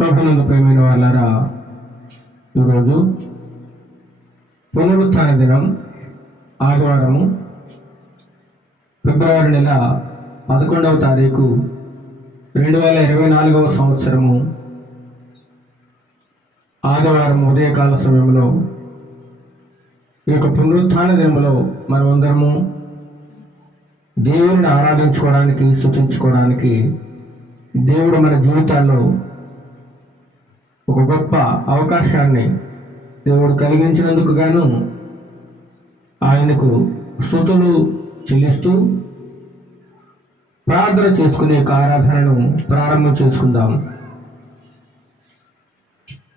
ప్రభునందు ప్రియమైన వాళ్ళారా, ఈరోజు పునరుత్థాన దినం, ఆదివారము, ఫిబ్రవరి నెల 11వ తారీఖు 2024వ సంవత్సరము ఆదివారం ఉదయకాల సమయంలో ఈ యొక్క పునరుత్థాన దినంలో మనమందరము దేవుడిని ఆరాధించుకోవడానికి, స్తుతించుకోవడానికి దేవుడు మన జీవితాల్లో ఒక గొప్ప అవకాశాన్ని దేవుడు కలిగించినందుకు గాను ఆయనకు స్తుతులు చెల్లిస్తూ ప్రార్థన చేసుకునే ఆరాధనను ప్రారంభం చేసుకుందాం.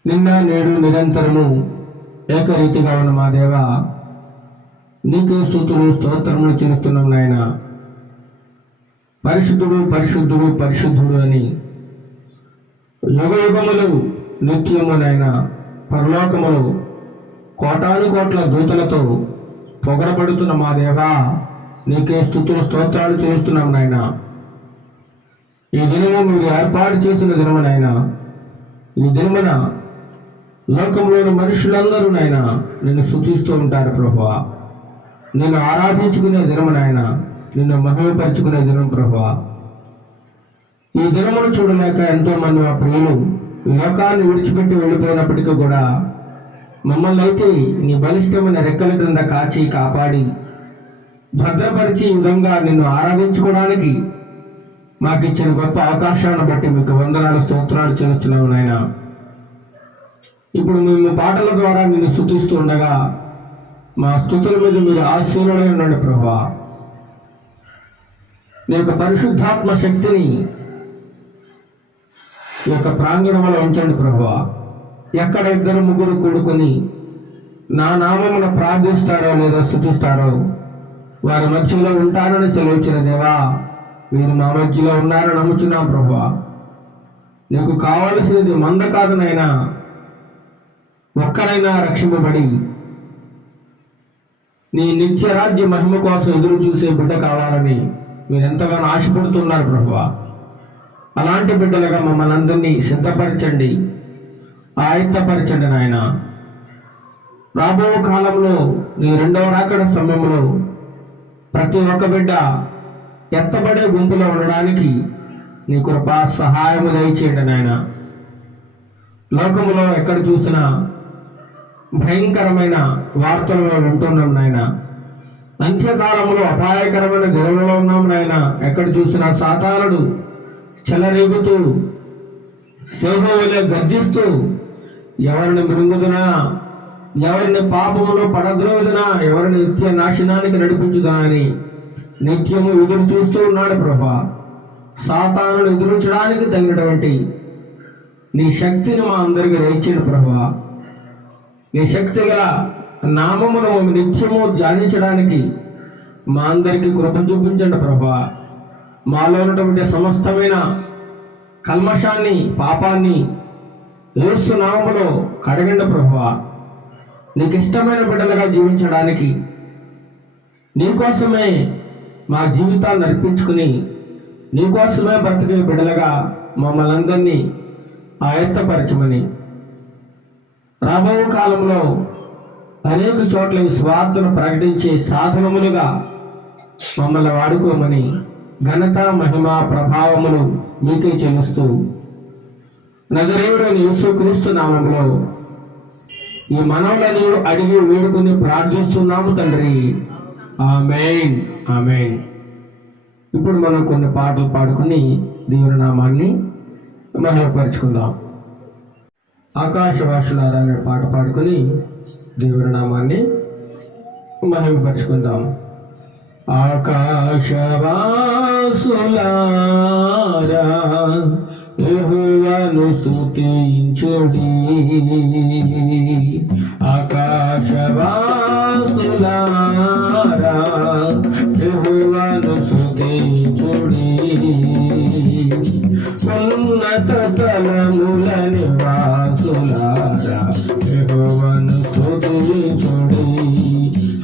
నిన్న నేడు నిరంతరము ఏకరీతిగా ఉన్న మా దేవ, నీకు స్తుతులు స్తోత్రములు చెల్లిస్తున్నాం నాయన. పరిశుద్ధుడు పరిశుద్ధుడు పరిశుద్ధుడు అని యుగయుగములు నిత్యము నాయన పరలోకములు కోటాను కోట్ల దూతలతో పొగడబడుతున్న మా దేవా, నీకే స్తుతులు స్తోత్రాలు చేస్తున్నాం నాయన. ఈ దినము మీరు ఏర్పాటు చేసిన దినము నాయన. ఈ దినమున లోకంలోని మనుషులందరూ నాయన నిన్ను స్తుతిస్తూ ఉంటారు ప్రభువా. నిన్ను ఆరాధించుకునే దినము నాయన, నిన్ను మహిమపరుచుకునే దినం ప్రభువా. ఈ దినమును చూడలేక ఎంతో మంది మా ప్రియులు ఈ లోకాన్ని విడిచిపెట్టి వెళ్ళిపోయినప్పటికీ కూడా మమ్మల్ని అయితే నీ బలిష్టమైన రెక్కల క్రింద కాచి కాపాడి భద్రపరిచి ఈ విధంగా నిన్ను ఆరాధించుకోవడానికి మాకు ఇచ్చిన గొప్ప అవకాశాన్ని బట్టి మీకు వందనాలు స్తోత్రాలు చెల్లిస్తున్నాము నాయన. ఇప్పుడు మేము పాటల ద్వారా నిన్ను స్తుతిస్తూ ఉండగా మా స్తుతుల మీద మీరు ఆశీర్వాదం ఉండండి ప్రభువా. నీ యొక్క పరిశుద్ధాత్మ శక్తిని ఈ యొక్క ప్రాంగణంలో ఉంచండి ప్రభువా. ఎక్కడ ఇద్దరు ముగ్గురు కూడుకొని నా నామమున ప్రార్థిస్తారో లేదా స్తుతిస్తారో వారి మధ్యలో ఉంటారని సెలవుచిన దేవా, మీరు మా మధ్యలో ఉన్నారని నమ్ముచున్నాం ప్రభువా. నీకు కావలసినది మంద కాదునైనా ఒక్కరైనా రక్షింపబడి నీ నిత్య రాజ్య మహిమ కోసం ఎదురు చూసే బిడ్డ కావాలని మీరు ఎంతగానో ఆశపడుతున్నారు ప్రభువా. అలాంటి బిడ్డలుగా మమ్మల్ని అందరినీ సిద్ధపరచండి, ఆయత్తపరచండి నాయన. రాబో కాలంలో నీ రెండవ రాకడ సమయంలో ప్రతి ఒక్క బిడ్డ ఎత్తబడే గుంపులో ఉండడానికి నీ కృప సహాయము దయచేయండి నాయన. లోకములో ఎక్కడ చూసినా భయంకరమైన వార్తలలో ఉంటున్నాం నాయన. అంత్యకాలంలో అపాయకరమైన దినములో ఉన్నాం నాయన. ఎక్కడ చూసినా సాతానుడు చెలరేగుతూ సింహం వలె గర్జిస్తూ ఎవరిని మృంగుదునా, ఎవరిని పాపములో పడద్రోదునా, ఎవరిని నిత్య నాశనానికి నడిపించుదా అని నిత్యము ఎదురు చూస్తూ ఉన్నాడు ప్రభా. సాతానును ఎదురించడానికి తగినటువంటి నీ శక్తిని మా అందరికీ దయచేయండి ప్రభా. నీ శక్తి గల నామమును నిత్యము ధ్యానించడానికి మా అందరికీ కృప చూపించండి ప్రభా. మాలో ఉన్నటువంటి సమస్తమైన కల్మషాన్ని, పాపాన్ని యేసు నామములో కడగండి ప్రభువా. నీకు ఇష్టమైన బిడ్డలుగా జీవించడానికి నీకోసమే మా జీవితాన్ని అర్పించుకుని నీకోసమే బ్రతికే బిడ్డలుగా మమ్మల్ని అందరినీ ఆయత్తపరచమని, రాబో కాలంలో అనేక చోట్ల ఈ స్వార్థను ప్రకటించే సాధనములుగా మమ్మల్ని వాడుకోమని ఘనత, మహిమ, ప్రభావములు మీకే చెల్లిస్తూ నజరేయుడైన యేసుక్రీస్తు నామములో ఈ మనవులను అడిగి వేడుకుని ప్రార్థిస్తున్నాము తండ్రి. ఆమేన్, ఆమేన్. ఇప్పుడు మనం కొన్ని పాటలు పాడుకుని దేవుని నామాన్ని మహిమపరుచుకుందాం. ఆకాశవాసులారా అనే పాట పాడుకుని దేవుని నామాన్ని మహిమపరుచుకుందాం. ఆకాశవాసులారా యెహోవాను స్తుతించుడి. ఆకాశవాసులారా యెహోవాను స్తుతించుడి. ఉన్నత స్థలముల నివాసులారా యెహోవాను స్తుతించుడి.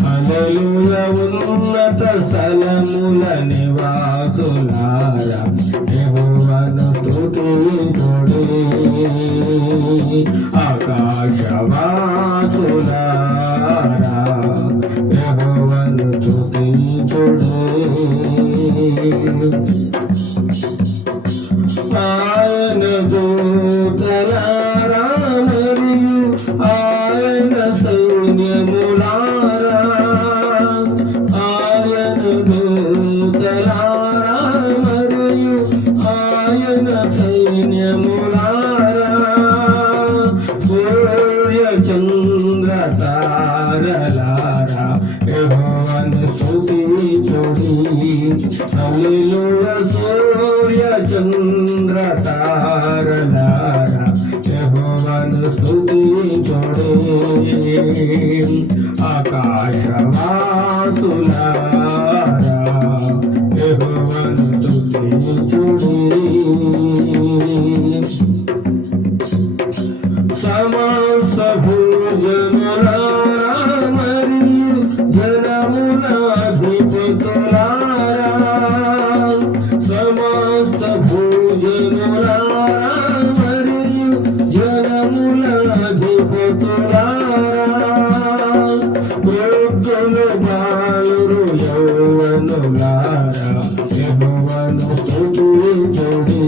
హల్లెలూయా. ఉన్నత స్థలముల నివాసులారా యెహోవాను స్తుతించుడి. స్తుతించుడి ఆకాశవాసులారా యెహోవాను స్తుతించుడి ఆయన దూతలారా మరియు ఆయన సైన్యములారా ఆయన దూతలారా మరియు ఆయన సైన్యములారా సూర్య చంద్ర తారలారా యెహోవాను స్తుతించుడి హల్లెలూయా సూర్య చంద్ర తారలారా యెహోవాను స్తుతించుడి ఆకాశవాసులారా యెహోవాను స్తుతించుడి సమస్త భూజనులారా మరియు జనముల అధిపతులారా సమస్త భూజనులారా మరియు జనముల అధిపతులారా వృద్ధులు బాలురు యౌవనులారా యెహోవాను స్తుతించుడి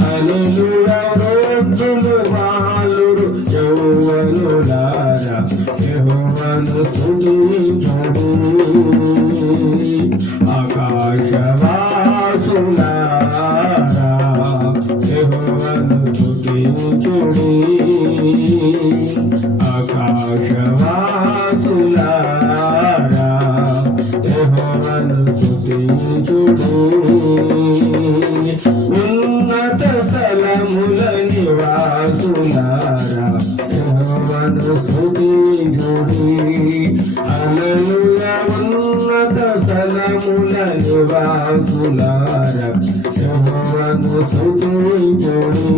హల్లెలూయా వృద్ధులు బాలురు యౌవనులారా యెహోవాను స్తుతించుడి ఆకాశవాసులారా యెహోవాను స్తుతించుడి ఆకాశవాసులారా యెహోవాను స్తుతించుడి ఉన్నత స్థలముల నివాసులారా యెహోవాను స్తుతించుడి హల్లెలూయా ఉన్నత స్థలముల నివాసులారా యెహోవాను స్తుతించుడి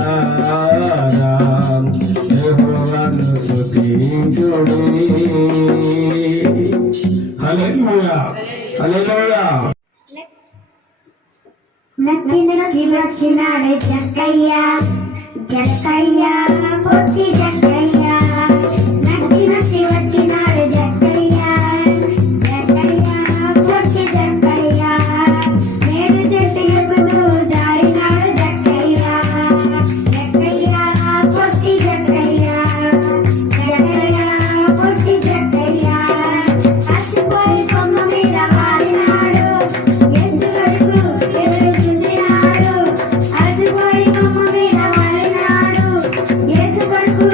ఆకాశవాసులారా యెహోవాను స్తుతించుడి హల్లెలూయా హల్లెలూయా నక్కిందులోకి వచ్చినాడు జక్కయ్య జక్కయ్య పొట్టి జక్కయ్య నక్కి వచ్చినాడు జక్కయ్య జక్కయ్య పొట్టి జక్కయ్య నేడు చెట్టుకు జారినాడు జక్కయ్య జక్కయ్య పొట్టి జక్కయ్య జక్కయ్య పొట్టి జక్కయ్య అచ్చిపోయి కొమ్మ మీద వాడినాడు ఎత్తు కడుపు అలసిపోయి కొమ్మ మీద వాలినాడు యేసు కొడుకు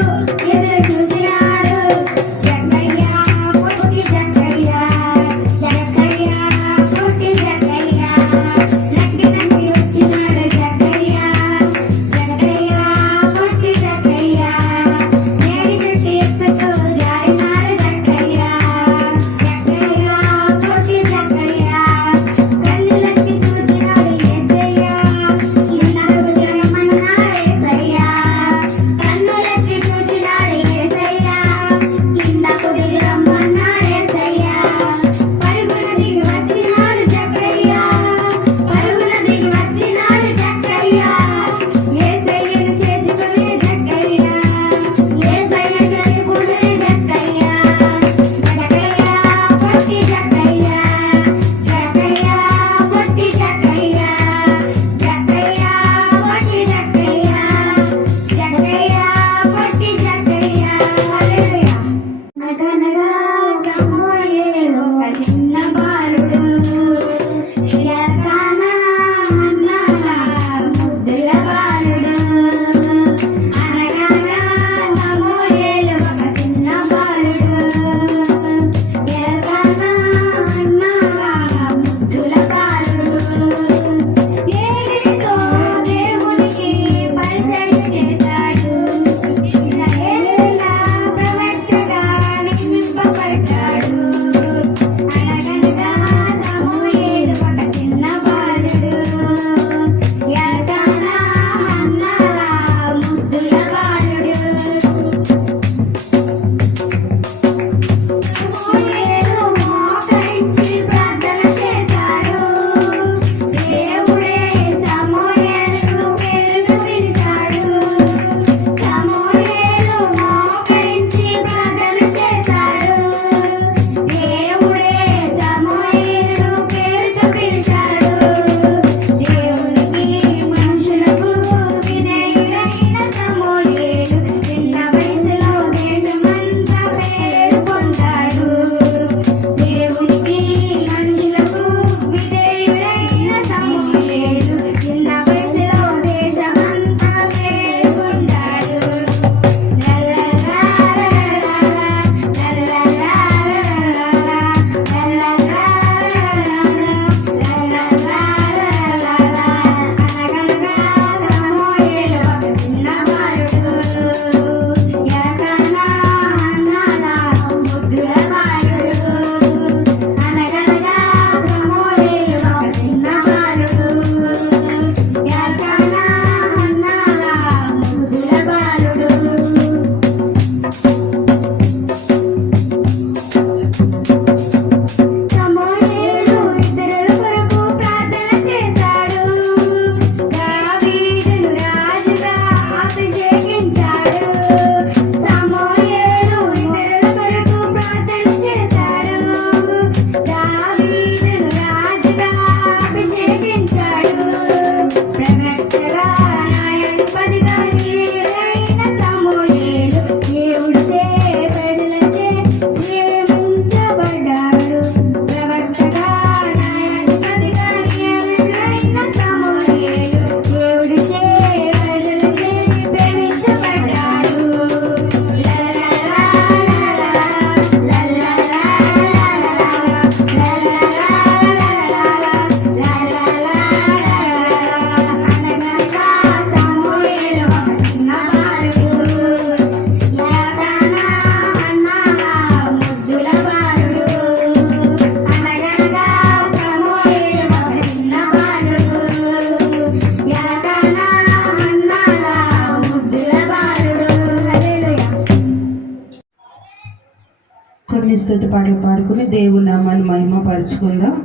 పాడుకుని దేవుని నామాన్ని మహిమపరుచుకుందాం.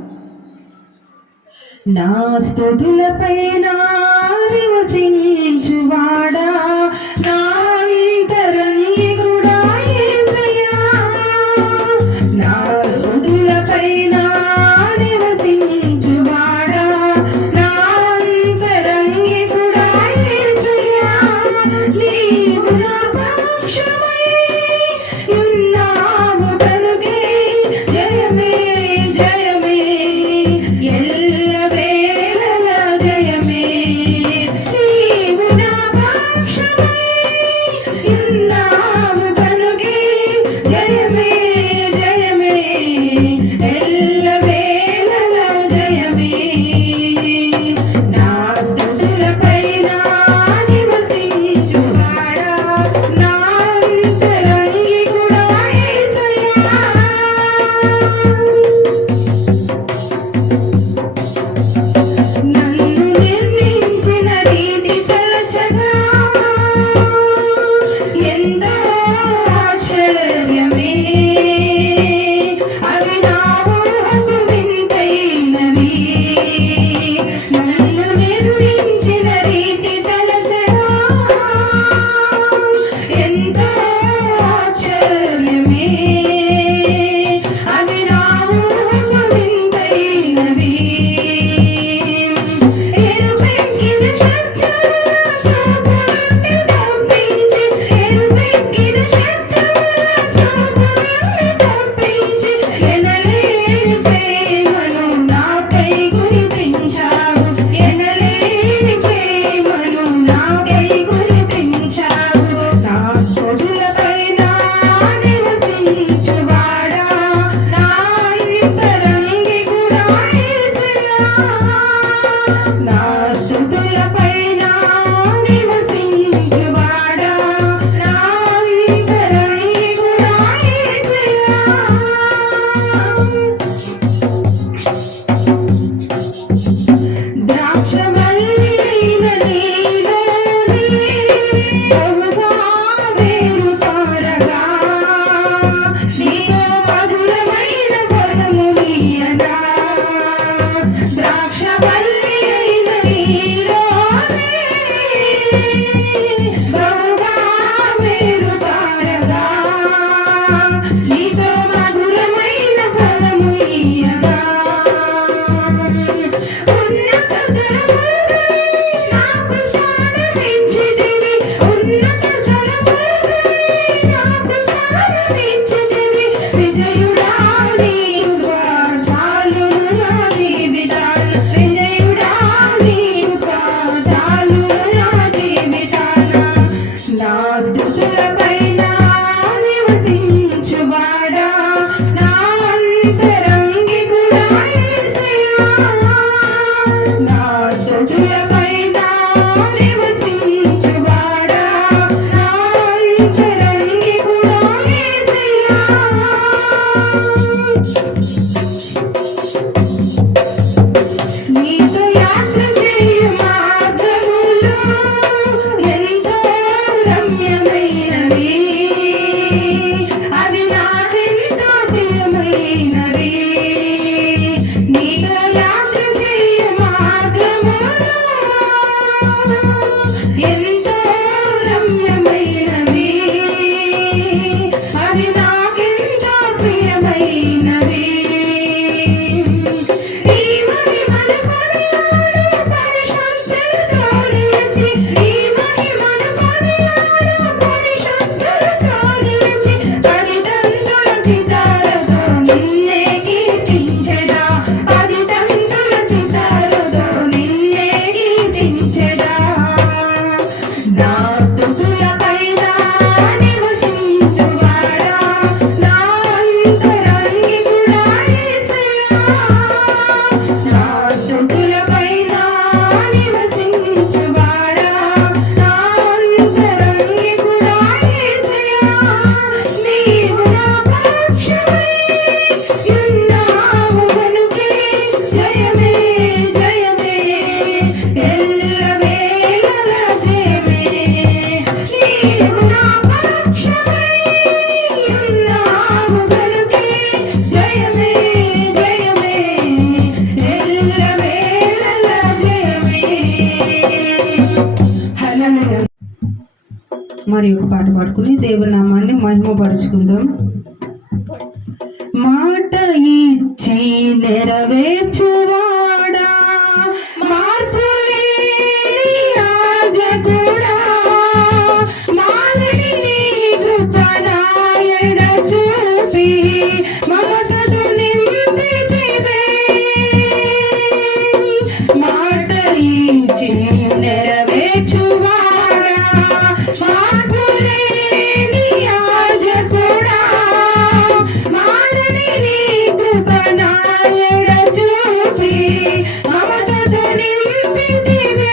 నా స్తుతులపైన నివసించువాడా నా అంతరంగికుడా యేసయ్యా. నా స్తుతులపైన నివసించువాడా నా అంతరంగికుడా యేసయ్యా. నీవు నా పక్షమై ఉన్నావు కనుకే జయమే జయమే ఎల్లవేళల జయమే. నీవు నా పక్షమై ఉన్నావు కనుకే జయమే జయమే ఎల్లవేళల జయమే. నా స్తుతులపైన నివసించువాడా నా అంతరంగికుడా యేసయ్యా. నన్ను నిర్మించిన రీతి తలచగా ఎంతో ఆశ్చర్యమే. అవి నా ఊహకు వింతైనవి. నన్ను నిర్మించిన రీతి తలచగా ఎంతో ఆశ్చర్యమే. అవి నా ఊహకు వింతైనవి. ఎరుపెక్కిన శబ్దముల చూపులను తప్పించి ఎరుపెక్కిన శబ్దముల చూపులను తప్పించి ఎనలేని ప్రేమను నాకై కురిపించావు. ఎనలేని ప్రేమను నాకై కురిపించావు. నా స్తుతులపైన నివసించువాడా నా అంతరంగికుడా యేసయ్యా. నా స్తుతులపైన నివసించువాడా నా అంతరంగికుడా యేసయ్యా. ద్రాక్షవల్లినైన నీలోనే బహుగా వేరు పారగా నీలో మధురమైన ఫలము నీయగా. ద్రాక్షవల్లినైన నీలోనే బహుగా వేరు పారగా నీతో మధురమైన ఫలము నీయగా. ఉన్నత స్థలములపై నాకు స్థానమిచ్చితివి. ఉన్నత స్థలములపై నాకు స్థానమిచ్చితివి. విజయుడా నీవుగా చాలును నా జీవితాన. విజయుడా నీవుగా చాలును నా జీవితాన. నా స్తుతులపైన నివసించువాడా నా అంతరంగికుడా మరి ఒక పాట పాడుకుని దేవుని నామాన్ని మహిమపరుచుకుందాం. మాట ఇచ్చి నెరవేర్చువాడా, మార్పు లేని రాజగుడా, మానని నీ కృప నా ఎడ చూపి మమతను నింపితివే. మాట ఇచ్చి నెరవేర్చువాడా, మార్పు లేని రాజగుడా, మానని నీ కృప నా ఎడ చూపి మమతను నింపితివే.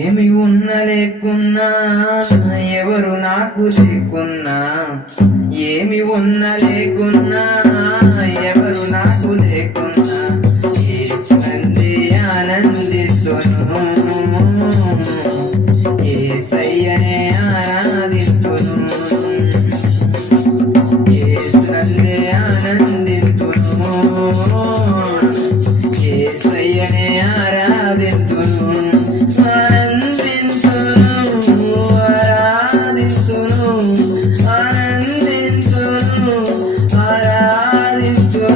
ఏమి ఉన్న లేకున్నా ఎవరు నాకు లేకున్నా, ఏమి ఉన్న లేకున్నా ఎవరు నాకు లేకున్నా, యేసునందే ఆనందిస్తును, యేసయ్యనే ఆరాధిస్తును, యేసునందే ఆనందిస్తును, యేసయ్యనే ఆరాధిస్తును. ఆనందింతును, ఆరాధింతును,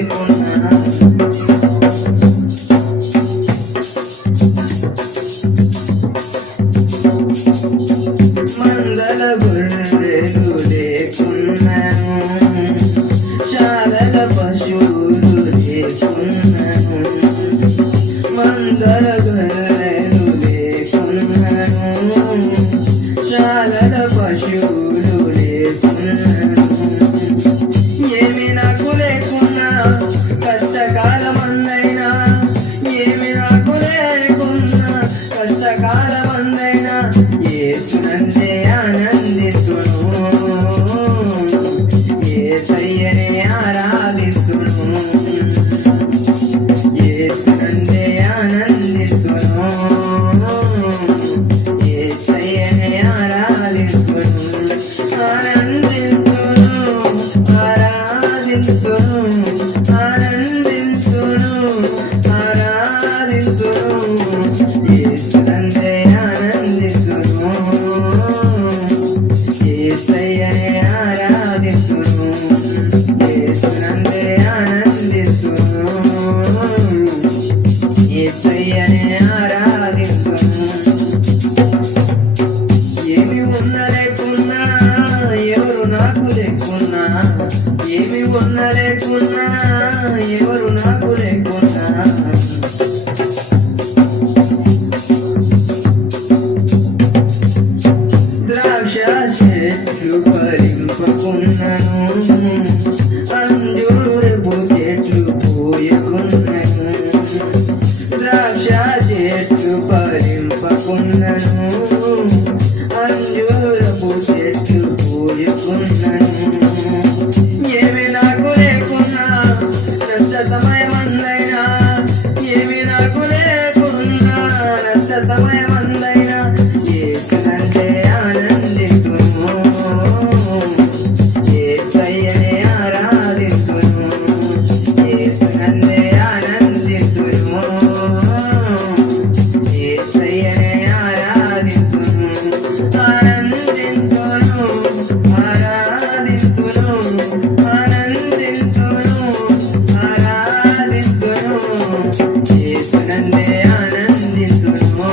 లేకున్నా మందల గొర్రెలు లేకున్నాను శాలల పశువులు లేకున్నాను మందల గొర్రెలు లేకున్నాను శాలల పశువులు లేకున్నాను ఏమి నాకు లేకున్నా కష్టకాలమందైనా ఏమి నాకు లేకున్నా కష్టకాలమందైనా యేసునందే ఆనందిస్తును యేసయ్యనే ఆరాధిస్తును యేసునందే ఆనందిస్తును యేసయ్యనే ఆరాధిస్తును ఆనందిస్తును ఆరాధిస్తును ఆనందిస్తును ఆరాధిస్తును యేసునందే ఆనందిస్తును యేసయ్యనే ఆరాధిస్తును యేసునందే ఆనందిస్తును యేసయ్యనే ఆరాధిస్తును ఏమి ఉన్న లేకున్నా ఎవరు నాకు లేకున్నా ఏమి ఉన్న లేకున్నా ఎవరు నాకు లేకున్నా ద్రాక్ష చెట్లు ఫలింపకున్నను అంజూరపు చెట్లు పూయకున్నను ద్రాక్ష చెట్లు ఫలింపకున్నను అంజూరపు చెట్లు పూయకున్నను ఏమి నాకు లేకున్నా నష్ట సమయమందైనా ఏమి నాకు లేకున్నా నష్ట సమయమందైనా యేసునందే ఆనందిస్తును యేసయ్యనే ఆరాధిస్తును యేసునందే ఆనందిస్తును యేసయ్యనే ఆరాధిస్తును ఆనందిస్తును ఆరాధిస్తును ఆనందిస్తును ఆరాధిస్తును యేసునందే ఆనందిస్తును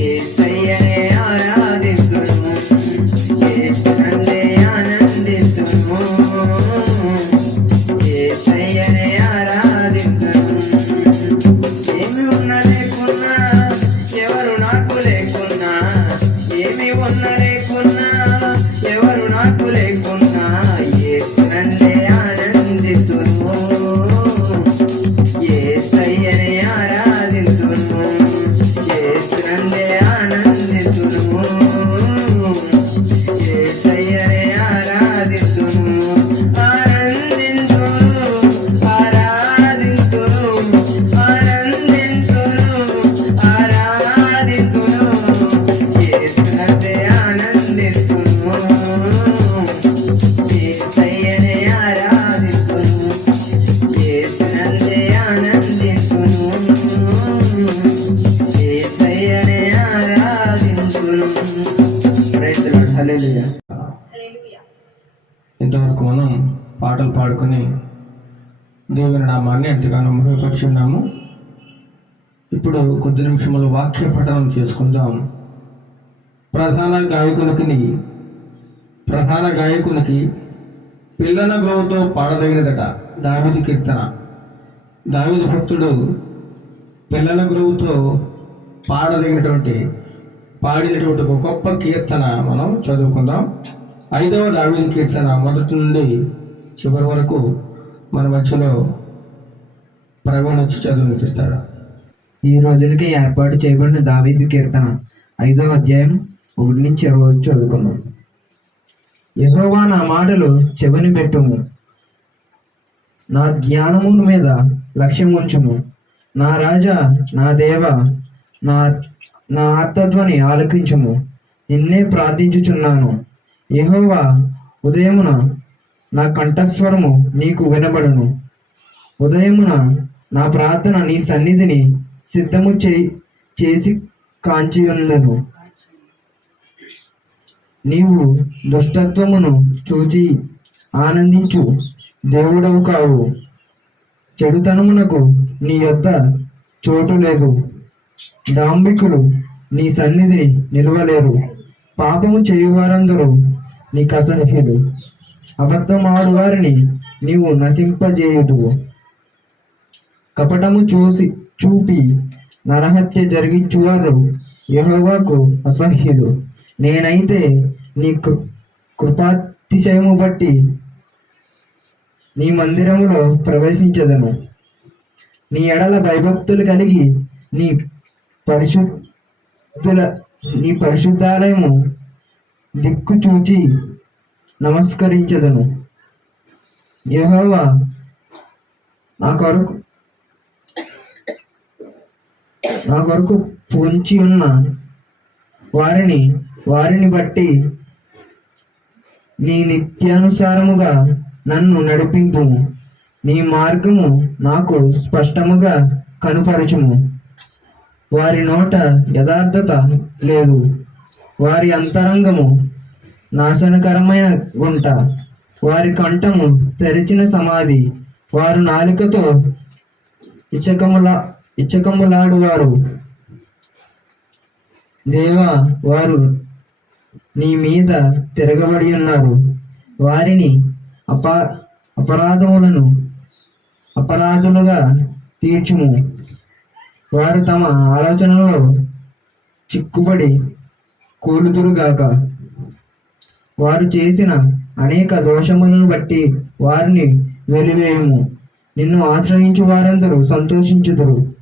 యేసయ్యనే ఆరాధిస్తును యేసునందే ఆనందిస్తును యేసయ్యనే ఆరాధిస్తును ఏమి ఉన్న లేకున్నా ఎవరు నాకు లేకున్నా ఏమి ఉన్న లేకున్నా ఎవరు నాకు లేకున్నా యేసునందే ఆనందిస్తును యేసయ్యనే ఆరాధిస్తును యేసునందే ఆనందిస్తును యేసయ్యనే ఆరాధిస్తును ఆనందింతును ఆరాధింతును ఆనందింతును ఆరాధింతును యేసునందే ఆనందిస్తును యేసయ్యనే ఆరాధిస్తును యేసునందే ఆనందిస్తును యేసయ్యనే ఆరాధింతును ప్రైజ్ ది లార్డ్ హల్లెలూయా ఇంతవరకు మనం పాటలు పాడుకొని దేవుని నామాన్ని ఎంతగానో మహిమపరిచి ఉన్నాము. ఇప్పుడు కొద్ది నిమిషములు వాక్య పఠనం చేసుకుందాం. ప్రధాన గాయకునికి పిల్లన గ్రోవుతో పాడదగినదట. దావీదు కీర్తన. దావీదు భక్తుడు పిల్లన గ్రోవుతో పాడినటువంటి ఒక గొప్ప కీర్తన మనం చదువుకుందాం. 5వ దావీదు కీర్తన మొదటి నుండి చివరి వరకు మన మధ్యలో ప్రవీణ్ వచ్చి చదివినిపిస్తాడు. ఈ రోజులకి ఏర్పాటు చేయబడిన దావీదు కీర్తన 5వ అధ్యాయం 1 నుంచి 20 చదువుకున్నాం. యెహోవా నా మాటలు చెవిని పెట్టుము, నా జ్ఞానము మీద లక్ష్యం ఉంచుము. నా రాజా, నా దేవ, నా ఆర్తధ్వని ఆలకించుము. నిన్నే ప్రార్థించుచున్నాను. యెహోవా, ఉదయమున నా కంఠస్వరము నీకు వినబడును. ఉదయమున నా ప్రార్థన నీ సన్నిధిని సిద్ధము చేసి కాంచియున్నను. నీవు దుష్టత్వమును చూచి ఆనందించు దేవుడవు కావు. చెడుతనమునకు నీ యొద్ద చోటు లేదు. డాంబికులు నీ సన్నిధిని నిలవలేరు. పాపము చేయువారందరూ నీకు అసహ్యులు. అబద్ధమాడు వారిని నీవు నశింపజేయుదువు. కపటము చూపి నరహత్య జరిగించువారు యెహోవాకు అసహ్యులు. నేనైతే నీ కృపాతిశయము బట్టి నీ మందిరములో ప్రవేశించదను. నీ ఎడల భయభక్తులు కలిగి నీ పరిశుద్ధాలయము దిక్కు చూచి నమస్కరించదను. యెహోవా నా కొరకు పొంచి ఉన్న వారిని బట్టి నీ నిత్యానుసారముగా నన్ను నడిపింపుము. నీ మార్గము నాకు స్పష్టముగా కనుపరచుము. వారి నోట యథార్థత లేదు. వారి అంతరంగము నాశనకరమైన గుంట. వారి కంఠము తెరిచిన సమాధి. వారు నాలుకతో ఇచ్చకములాడువారు. దేవా, వారు నీ మీద తిరగబడి ఉన్నారు. వారిని అపరాధులుగా తీర్చుము. వారు తమ ఆలోచనలో చిక్కుబడి కూలుదురుగాక. వారు చేసిన అనేక దోషములను బట్టి వారిని వెలివేయుము. నిన్ను ఆశ్రయించు వారందరూ సంతోషించుదురు.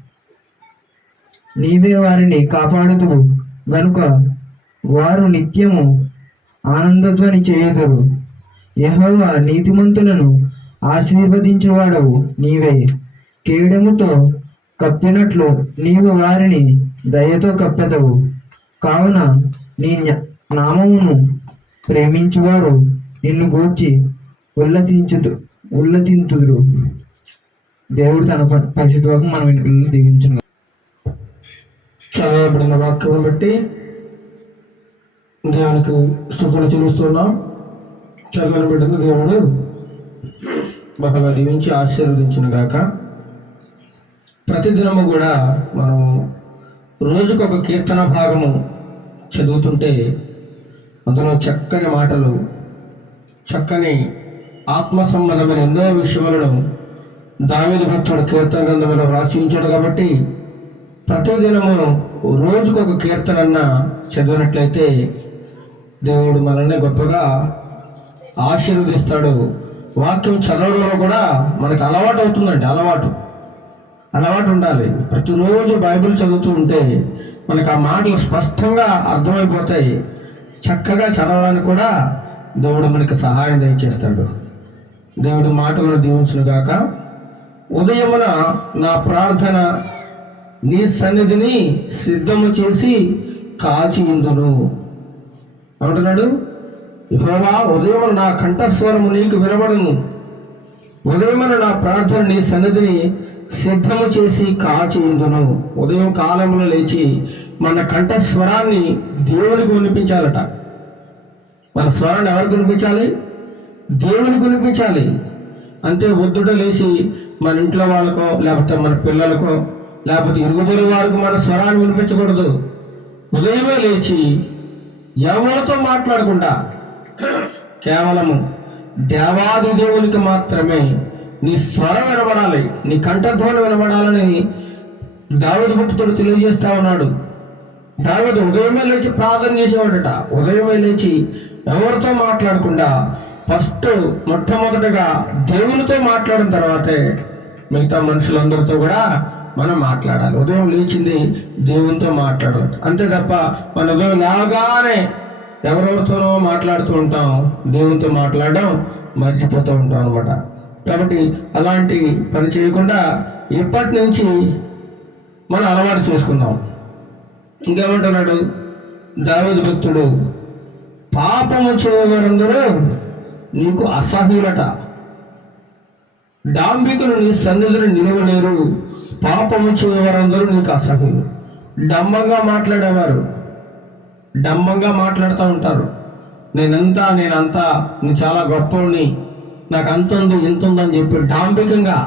నీవే వారిని కాపాడుదువు గనుక వారు నిత్యము ఆనందధ్వని చేయుదురు. యెహోవా నీతిమంతులను ఆశీర్వదించువాడవు నీవే. కేడెముతో కప్పినట్లు నీవు వారిని దయతో కప్పెదవు. కావున నీ నామమును ప్రేమించువారు నిన్ను గూర్చి ఉల్లతింతుదురు. దేవుడు తన పరిశుద్ధ మన వెనుకలను దీవించును. చదవబడిన వాక్యం బట్టి దేవునికి స్తుతులు చెల్లిస్తున్నాం. చదివిన బిడ్డను దేవుడు బాగా దీవించి ఆశీర్వదించును గాక. ప్రతిదినము కూడా మనం రోజుకొక కీర్తన భాగము చదువుతుంటే అందులో చక్కని మాటలు, చక్కని ఆత్మ సంబంధమైన ఎన్నో విషయాలను దావీదు భక్తుడు కీర్తన గ్రంథంలో రాసి ఉంచాడు. కాబట్టి ప్రతిదినము రోజుకొక కీర్తనన్న చదివినట్లయితే దేవుడు మనల్ని గొప్పగా ఆశీర్వదిస్తాడు. వాక్యం చదవడంలో కూడా మనకు అలవాటు అవుతుందండి. అలవాటు ఉండాలి. ప్రతిరోజు బైబిల్ చదువుతూ ఉంటే మనకు ఆ మాటలు స్పష్టంగా అర్థమైపోతాయి. చక్కగా చదవడానికి కూడా దేవుడు మనకి సహాయం దయచేస్తాడు. దేవుడు మాటలను దీవించును గాక. ఉదయమున నా ప్రార్థన నీ సన్నిధిని సిద్ధము చేసి కాచి ఉందును అంటున్నాడు. యెహోవా, ఉదయమున నా కంఠస్వరము నీకు వినబడును. ఉదయమున నా ప్రార్థన నీ సన్నిధిని సిద్ధము చేసి కాచి ఉందును. ఉదయం కాలంలో లేచి మన కంఠస్వరాన్ని దేవునికి వినిపించాలట. మన స్వరాన్ని ఎవరికి వినిపించాలి? దేవునికి వినిపించాలి. అంతే ఒద్దుట లేచి మన ఇంట్లో వాళ్ళకో, లేకపోతే మన పిల్లలకో, లేకపోతే ఇరుగుబడి వారికి మన స్వరాన్ని వినిపించకూడదు. ఉదయమే లేచి ఎవరితో మాట్లాడకుండా కేవలము దేవాది దేవునికి మాత్రమే నీ స్వరం వినబడాలి, నీ కంఠధ్వని వినబడాలని దావీదు భక్తుడు తెలియజేస్తా ఉన్నాడు. దావీదు ఉదయమే లేచి ప్రార్థన చేసేవాడట. ఉదయమే లేచి ఎవరితో మాట్లాడకుండా మొట్టమొదటిగా దేవునితో మాట్లాడిన తర్వాతే మిగతా మనుషులందరితో కూడా మనం మాట్లాడాలి. ఉదయం లేచింది దేవునితో మాట్లాడాలి. అంతే తప్ప మన ఉదయం లాగానే ఎవరెవరితోనో మాట్లాడుతూ ఉంటాం, దేవునితో మాట్లాడడం మర్చిపోతూ ఉంటాం అనమాట. కాబట్టి అలాంటి పని చేయకుండా ఇప్పటి నుంచి మనం అలవాటు చేసుకుందాం. ఇంకేమంటున్నాడు దావీదు భక్తుడు? పాపము చేయవారందరూ నీకు అసహ్యులట. డాంబికులు నీ సన్నిధిని నిలవలేరు. పాపము చేయవారందరూ నీకు అసహ్యులు. డంబంగా మాట్లాడేవారు డంబంగా మాట్లాడుతూ ఉంటారు. నేనంతా నేను చాలా గొప్పని, నాకు అంత ఉంది ఇంత ఉందని చెప్పి డాంబికంగా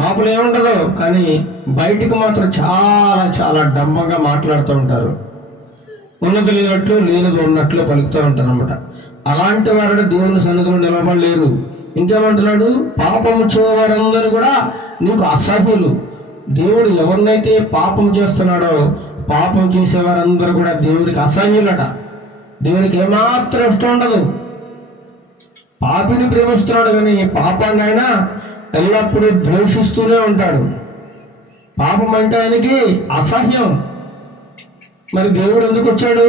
లోపల ఏముండదు, కానీ బయటికి మాత్రం చాలా చాలా డంబంగా మాట్లాడుతూ ఉంటారు. ఉన్నది లేనట్లు లేనిది ఉన్నట్లు పలుకుతూ ఉంటారు అనమాట. అలాంటి వారు దేవుని సన్నిధిలో నిలబడలేరు. ఇంకేమంటున్నాడు, పాపము చేయవారందరూ కూడా నీకు అసహ్యులు. దేవుడు ఎవరినైతే పాపం చేస్తున్నాడో పాపం చేసేవారందరూ కూడా దేవుడికి అసహ్యులట. దేవునికి ఏమాత్రం ఇష్టం ఉండదు. పాపిని ప్రేమిస్తున్నాడు కానీ పాపాన్ని ఆయన ఎల్లప్పుడూ ద్వేషిస్తూనే ఉంటాడు. పాపం అంటే ఆయనకి అసహ్యం. మరి దేవుడు ఎందుకు వచ్చాడు?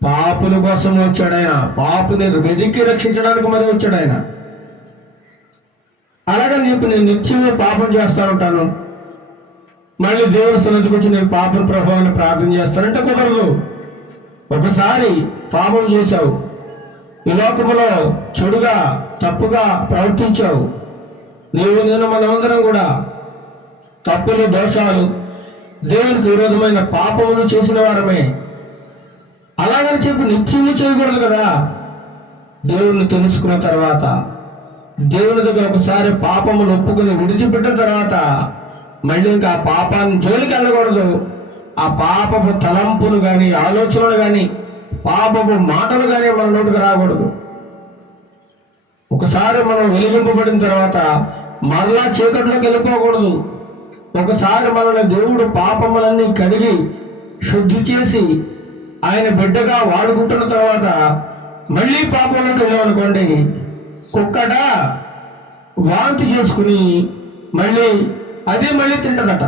పాపుల కోసం వచ్చాడు ఆయన. పాపుని వెతికి రక్షించడానికి మరి వచ్చాడు ఆయన. అలాగని చెప్పి నేను నిత్యమే పాపం చేస్తా ఉంటాను, మళ్ళీ దేవుడి సన్నిధికి వచ్చి నేను పాపం ప్రభావాన్ని ప్రార్థన చేస్తానంటే కుదరదు. ఒకసారి పాపం చేశావు, ఈ లోకములో చెడుగా తప్పుగా ప్రవర్తించావు. నేను మనమందరం కూడా తప్పులు దోషాలు దేవునికి విరోధమైన పాపములు చేసిన వారమే. అలాగని చెప్పి నిత్యము చేయకూడదు కదా. దేవుణ్ణి తెలుసుకున్న తర్వాత దేవుని దగ్గర ఒకసారి పాపములు ఒప్పుకుని విడిచిపెట్టిన తర్వాత మళ్ళీ ఇంకా ఆ పాపాన్ని జోలికి వెళ్ళకూడదు. ఆ పాపపు తలంపులు కానీ ఆలోచనలు కానీ పాపపు మాటలు కానీ మన నోటికి రాకూడదు. ఒకసారి మనం వెలిగింపబడిన తర్వాత మరలా చీకట్లోకి వెళ్ళిపోకూడదు. ఒకసారి మనల్ని దేవుడు పాపములన్నీ కడిగి శుద్ధి చేసి ఆయన బిడ్డగా వాడుకుంటున్న తర్వాత మళ్ళీ పాపంలోకి వెళ్ళామనుకోండి, కుక్కట వాంతి చేసుకుని మళ్ళీ మళ్ళీ తింటదట.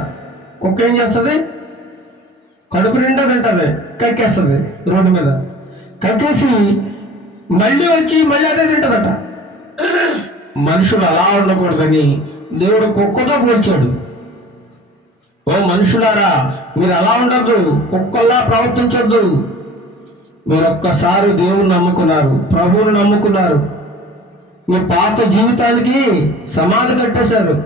కుక్క ఏం చేస్తుంది? కడుపు నిండా తింటది, కక్కేస్తుంది. రోడ్డు మీద కక్కేసి మళ్ళీ వచ్చి మళ్ళీ అదే తింటదట. మనుషులు అలా ఉండకూడదని దేవుడు కుక్కతో పోల్చాడు. ఓ మనుషులారా, మీరు అలా ఉండద్దు, కుక్కల్లా ప్రవర్తించొద్దు. మీరు ఒక్కసారి దేవుని నమ్ముకున్నారు, ప్రభువుని నమ్ముకున్నారు, మీ పాత జీవితానికి సమాధి కట్టేశారు,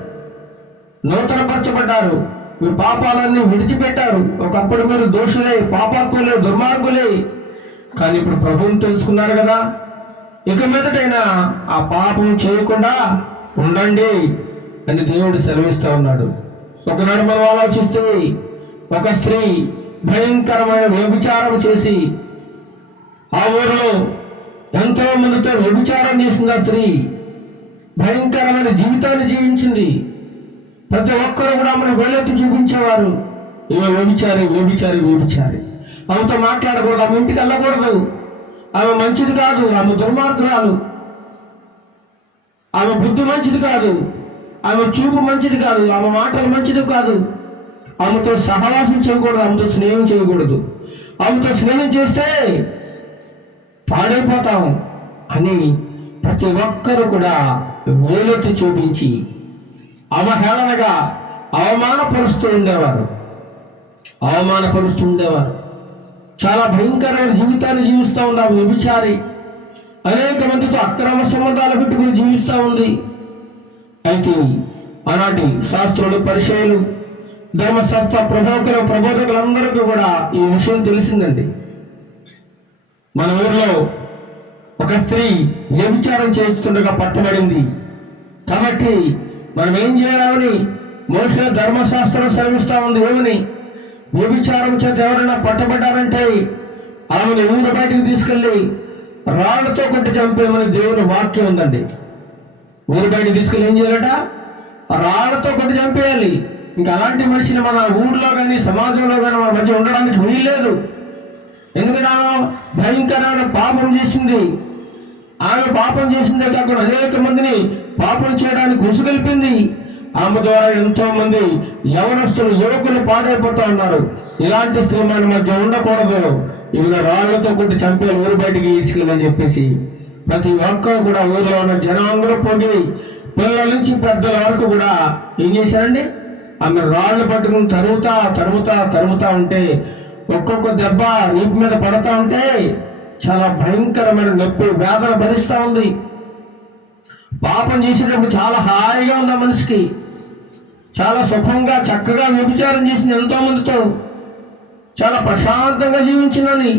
నూతనపరచబడ్డారు, మీ పాపాలన్నీ విడిచిపెట్టారు. ఒకప్పుడు మీరు దోషులే, పాపాత్ములే, దుర్మార్గులే, కానీ ఇప్పుడు ప్రభువుని తెలుసుకున్నారు కదా. ఇక మీదటైనా ఆ పాపం చేయకుండా ఉండండి అని దేవుడు సెలవిస్తూ ఉన్నాడు. ఒకనాడు మనం ఆలోచిస్తే ఒక స్త్రీ భయంకరమైన వ్యభిచారం చేసి ఆ ఊరిలో ఎంతో మందితో వ్యభిచారం చేసింది. ఆ స్త్రీ భయంకరమైన జీవితాన్ని జీవించింది. ప్రతి ఒక్కరు కూడా ఆమెను వేలెత్తి చూపించేవారు, ఈమె వ్యభిచారి, వ్యభిచారి, వ్యభిచారి. ఆమెతో మాట్లాడకూడదు, ఆమె ఇంటికి వెళ్ళకూడదు, ఆమె మంచిది కాదు, ఆమె దుర్మార్గురాలు, ఆమె బుద్ధి మంచిది కాదు, ఆమె చూపు మంచిది కాదు, ఆమె మాటలు మంచిది కాదు, ఆమెతో సహవాసం చేయకూడదు, ఆమెతో స్నేహం చేయకూడదు, ఆమెతో స్నేహం చేస్తే పాడైపోతాం అని ప్రతి ఒక్కరు కూడా వేలెత్తి చూపించి అవహేళనగా అవమానపరుస్తూ ఉండేవారు. చాలా భయంకరమైన జీవితాన్ని జీవిస్తూ ఉంది ఆ వ్యభిచారి. అనేక మందితో అక్రమ సంబంధాలు పెట్టుకుని జీవిస్తూ ఉంది. అయితే ఆనాటి శాస్త్రులు, పరిచయులు, ధర్మశాస్త్ర ప్రబోధకులందరికీ కూడా ఈ విషయం తెలిసిందండి. మన ఊరిలో ఒక స్త్రీ వ్యభిచారం చేస్తుండగా పట్టుబడింది. కాబట్టి మనం ఏం చేయాలని మోషే ధర్మశాస్త్రం సెలవిస్తా ఉంది. ఏమని? వ్యభిచారం చేత ఎవరైనా పట్టబడ్డారంటే ఆమెను ఊరు బయటికి తీసుకెళ్లి రాళ్లతో కొట్టి చంపేమని దేవుని వాక్యం ఉందండి. ఊరు బయటికి తీసుకెళ్ళి ఏం చేయాలట? రాళ్లతో కొట్టి చంపేయాలి. ఇంకా అలాంటి మనిషిని మన ఊర్లో కానీ సమాజంలో కానీ మన మధ్య ఉండడానికి వీల్లేదు. ఎందుకంటే ఆమె భయంకరమైన పాపం చేసింది. ఆమె పాపం చేసిందే కాకుండా అనేక మందిని పాపం చేయడానికి ఉసుగొల్పింది. ఆమె ద్వారా ఎంతో మంది యవనస్తులు, యువకులు పాడైపోతా ఉన్నారు. ఇలాంటి స్త్రీ మన మధ్య ఉండకూడదు, ఇవి రాళ్లతో కొట్టి చంపే ఊరు బయటికి ఈడ్చుకెళ్ళని చెప్పేసి ప్రతి ఒక్కరు కూడా ఊరిలో ఉన్న జనాందరూ పోగి పిల్లల నుంచి పెద్దల వరకు కూడా ఏం చేశారండి? ఆమె రాళ్లు పట్టుకుని తరుముతా ఉంటే ఒక్కొక్క దెబ్బ వీపు మీద పడతా ఉంటే చాలా భయంకరమైన నొప్పి, వేదన భరిస్తూ ఉంది. పాపం చేసేటప్పుడు చాలా హాయిగా ఉంది ఆ మనిషికి, చాలా సుఖంగా చక్కగా వ్యభిచారం చేసింది, ఎంతో మందితో చాలా ప్రశాంతంగా జీవించిందని.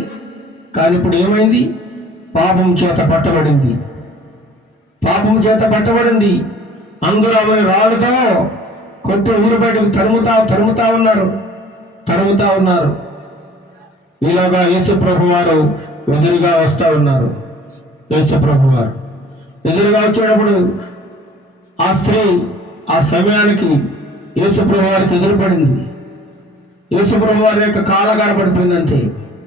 కానీ ఇప్పుడు ఏమైంది? పాపం చేత పట్టబడింది. పాపం చేత పట్టబడింది. అందరూ ఆమె రాళ్ళతో కొట్టి ఊరు బయటకు తరుముతా ఉన్నారు. ఇలాగా యేసు ప్రభు వారు ఎదురుగా వస్తూ ఉన్నారు. యేసు ప్రభు వారు ఎదురుగా వచ్చేటప్పుడు ఆ స్త్రీ ఆ సమయానికి యేసు ప్రభు వారికి ఎదురుపడింది. యేసు ప్రభు వారి యొక్క కాళ్ళగాడ పడిపోయిందంటే,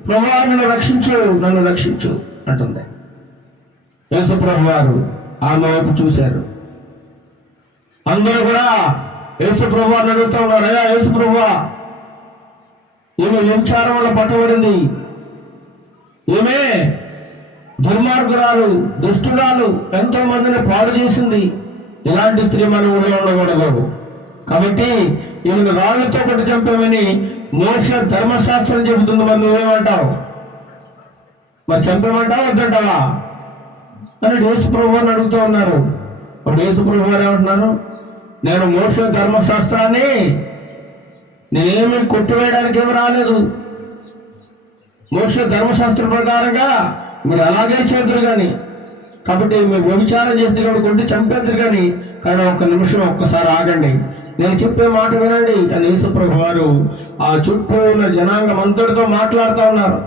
ప్రభువా నన్ను రక్షించు అంటుంది. యేసు ప్రభు వారు ఆమె వైపు చూశారు. అందరూ కూడా యేసు ప్రభు వారిని అడుగుతూ ఉన్నారు, అయ్యా యేసు ప్రభువా, ఈమె వ్యభిచారం వల్ల పట్టబడింది, ఈమె దుర్మార్గురాలు, దుష్టురాలు, ఎంతో మందిని పాడు చేసింది. ఇలాంటి స్త్రీ మన ఊళ్ళో ఉండకూడదు. కాబట్టి ఈమెను రాళ్లతో కొట్టి చంపామని మోషే ధర్మశాస్త్రం చెబుతుంది. మరి నువ్వేమంటావు? మరి చంపేమంటావా వద్దంటావా అని యేసు ప్రభు అని అడుగుతూ ఉన్నారు. అప్పుడు యేసు ప్రభు వారు ఏమంటున్నారు, నేను మోషే ధర్మశాస్త్రాన్ని నేనేమి కొట్టివేయడానికి ఏమి రాలేదు. మోషే ధర్మశాస్త్ర ప్రకారంగా మీరు అలాగే చేద్దరు కానీ, కాబట్టి మీరు వ్యభిచారం చేద్దరు కాబట్టి కొట్టి చంపేద్దరు కానీ ఒక్క నిమిషం ఒక్కసారి ఆగండి, నేను చెప్పే మాట వినండి అని యేసు ప్రభు వారు ఆ చుట్టూ ఉన్న జనాంగం అంతటితో మాట్లాడుతూ ఉన్నారు.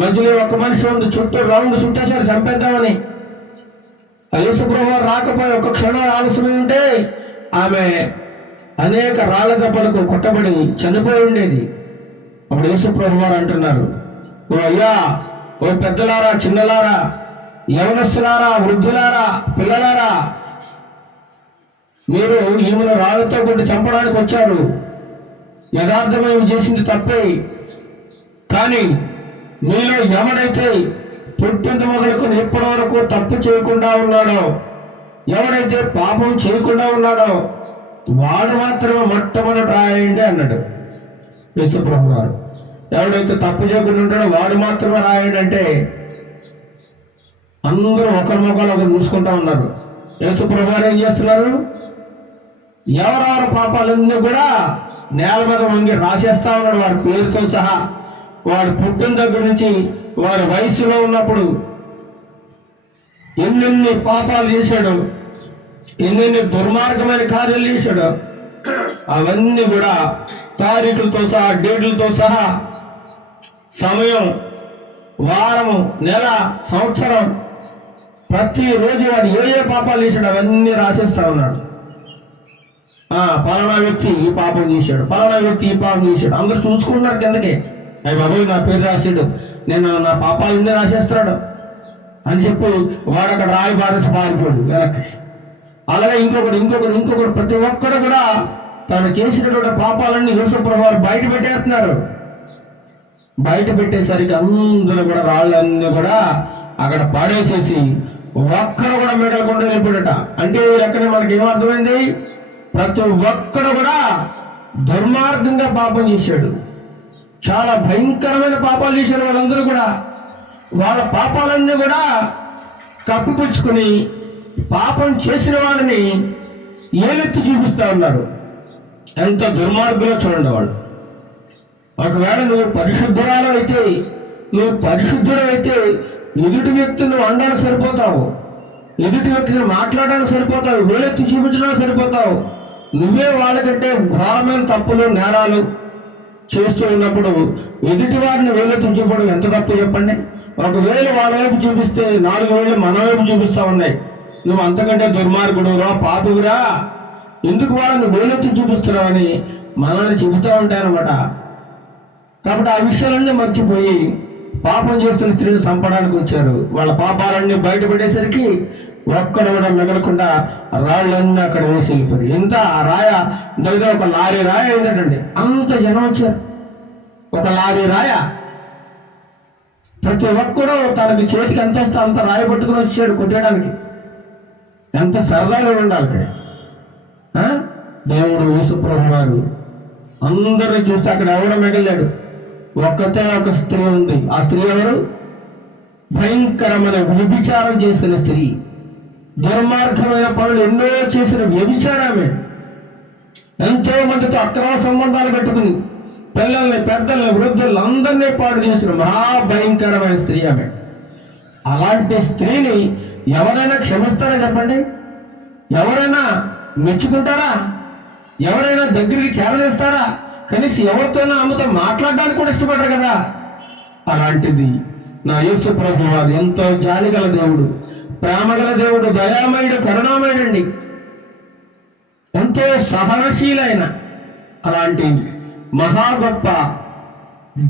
మధ్యలో ఒక్క మనిషి ఉంది, చుట్టూ రౌండ్ చుట్టేశారు చంపేద్దామని. ఆ యేసు ప్రభు వారు రాకపోయి ఒక్క క్షణం ఆలస్యమై ఉంటే ఆమె అనేక రాళ్ల దెబ్బలకు కొట్టబడి చనిపోయి ఉండేది. అప్పుడు యేసు ప్రభు వారు అంటున్నారు, ఓ అయ్యా, ఓ పెద్దలారా, చిన్నలారా, యవనస్తులారా, వృద్ధులారా, పిల్లలారా, మీరు ఈమెను రాళ్లతో కొట్టి చంపడానికి వచ్చారు. యథార్థమే చేసింది తప్పే. కానీ మీలో ఎవడైతే పుట్టింది మొదలుకొని ఇప్పటి వరకు తప్పు చేయకుండా ఉన్నాడో, ఎవడైతే పాపం చేయకుండా ఉన్నాడో వాడు మాత్రమే మొట్టమొదటి రాయండి అన్నాడు యేసు ప్రభు వారు. ఎవడైతే తప్పు చేయకుండా ఉంటాడో వాడు మాత్రమే రాయండి అంటే అందరూ ఒకరి ముఖాలు ఒకరు చూసుకుంటా ఉన్నారు. యేసు ప్రభు వారు ఏం చేస్తున్నారు, ఎవరెవరి పాపాలన్నీ కూడా నేల మీద వంగి రాసేస్తా ఉన్నాడు, వారి పేరుతో సహా. వాడు పుట్టిన దగ్గర నుంచి వారి వయసులో ఉన్నప్పుడు ఎన్నెన్ని పాపాలు చేశాడు, ఎన్నెన్ని దుర్మార్గమైన కార్యాలు చేశాడు, అవన్నీ కూడా తారీఖులతో సహా, డేట్లతో సహా, సమయం, వారము, నెల, సంవత్సరం, ప్రతిరోజు వాడు ఏ పాపాలు చేశాడు అవన్నీ రాసేస్తా ఉన్నాడు. పలానా వ్యక్తి ఈ పాపం చేశాడు, పలానా వ్యక్తి ఈ పాపం చేశాడు. అందరూ చూసుకుంటున్నారు కిందకి, అయ్యి బాబోయ్ నా పేరు రాసాడు, నేను నా పాపాలన్నీ రాసేస్తున్నాడు అని చెప్పి వాడు అక్కడ రాయి బారేసి పారిపోయాడు వెనక్కి. అలాగే ఇంకొకడు ప్రతి ఒక్కడు కూడా తను చేసినటువంటి పాపాలన్నీ యేసు ప్రభు వారు బయట పెట్టేస్తున్నారు. బయట పెట్టేసరికి అందరూ కూడా రాళ్ళన్నీ కూడా అక్కడ పాడేసేసి ఒక్కరు కూడా మిగలకుండా వెళ్ళిపోయాడట. అంటే ఎక్కడ మనకి ఏమర్థమైంది, ప్రతి ఒక్కడు కూడా దుర్మార్గంగా పాపం చేశాడు, చాలా భయంకరమైన పాపాలు చేశారు. వాళ్ళందరూ కూడా వాళ్ళ పాపాలన్నీ కూడా కప్పిపుచ్చుకుని పాపం చేసిన వాళ్ళని ఏలెత్తి చూపిస్తా ఉన్నారు. ఎంత దుర్మార్గులో చూడండి వాళ్ళు. ఒకవేళ నువ్వు పరిశుద్ధురాలు అయితే, నువ్వు పరిశుద్ధుడు అయితే ఎదుటి వ్యక్తిని అనడానికి సరిపోతావు, ఎదుటి వ్యక్తిని మాట్లాడడానికి సరిపోతావు, వేలెత్తి చూపించడానికి సరిపోతావు. నువ్వే వాళ్ళకంటే ఘోరమైన తప్పులు, నేరాలు చేస్తూ ఉన్నప్పుడు ఎదుటి వారిని వేలెత్తి చూపడం ఎంత తప్పు చెప్పండి. ఒకవేళ వాళ్ళ వైపు చూపిస్తే 4 వేలు మన వైపు చూపిస్తా ఉన్నాయి. నువ్వు అంతకంటే దుర్మార్గుడు రా, పాపురా, ఎందుకు వాళ్ళని వేలెత్తి చూపిస్తున్నావని మనల్ని చెబుతూ ఉంటాయన్నమాట. కాబట్టి ఆ విషయాలన్నీ మర్చిపోయి పాపం చేస్తున్న స్త్రీని చంపడానికి వచ్చారు. వాళ్ళ పాపాలన్నీ బయటపడేసరికి ఒక్కడ కూడా మిగలకుండా రాళ్ళన్నీ అక్కడ వేసి వెళ్ళిపోయి, ఇంత ఆ రాయ దగ్గర ఒక లారీ రాయ అయిందటండి. అంత జనం వచ్చారు, ఒక లారీ రాయ. ప్రతి ఒక్కడూ తనకి చేతికి ఎంత వస్తే అంత రాయి పట్టుకుని వచ్చాడు కొట్టేయడానికి. ఎంత సరదాగా ఉండాలి. దేవుడు యేసు ప్రభు వారు అందరినీ చూస్తే అక్కడ ఎవడో మిగిలాడు, ఒక్కతే ఒక స్త్రీ ఉంది. ఆ స్త్రీ ఎవరు? భయంకరమైన వ్యభిచారం చేసిన స్త్రీ, దుర్మార్గమైన పనులు ఎన్నో చేసిన వ్యభిచారమే. ఎంతో మందితో అక్రమ సంబంధాలు పెట్టుకుని పిల్లల్ని, పెద్దల్ని, వృద్ధులను అందరినీ పాడు చేసిన మహాభయంకరమైన స్త్రీ ఆమె. అలాంటి స్త్రీని ఎవరైనా క్షమిస్తారా చెప్పండి? ఎవరైనా మెచ్చుకుంటారా? ఎవరైనా దగ్గరికి చేరదీస్తారా? కనీసం ఎవరితోనో ఆమెతో మాట్లాడడానికి కూడా ఇష్టపడరు కదా. అలాంటిది నా యేసు ప్రభువు వారు ఎంతో జాలిగల దేవుడు, ప్రేమగల దేవుడు, దయామయుడు, కరుణామయుడండి, ఎంతో సహనశీలైన అలాంటి మహా గొప్ప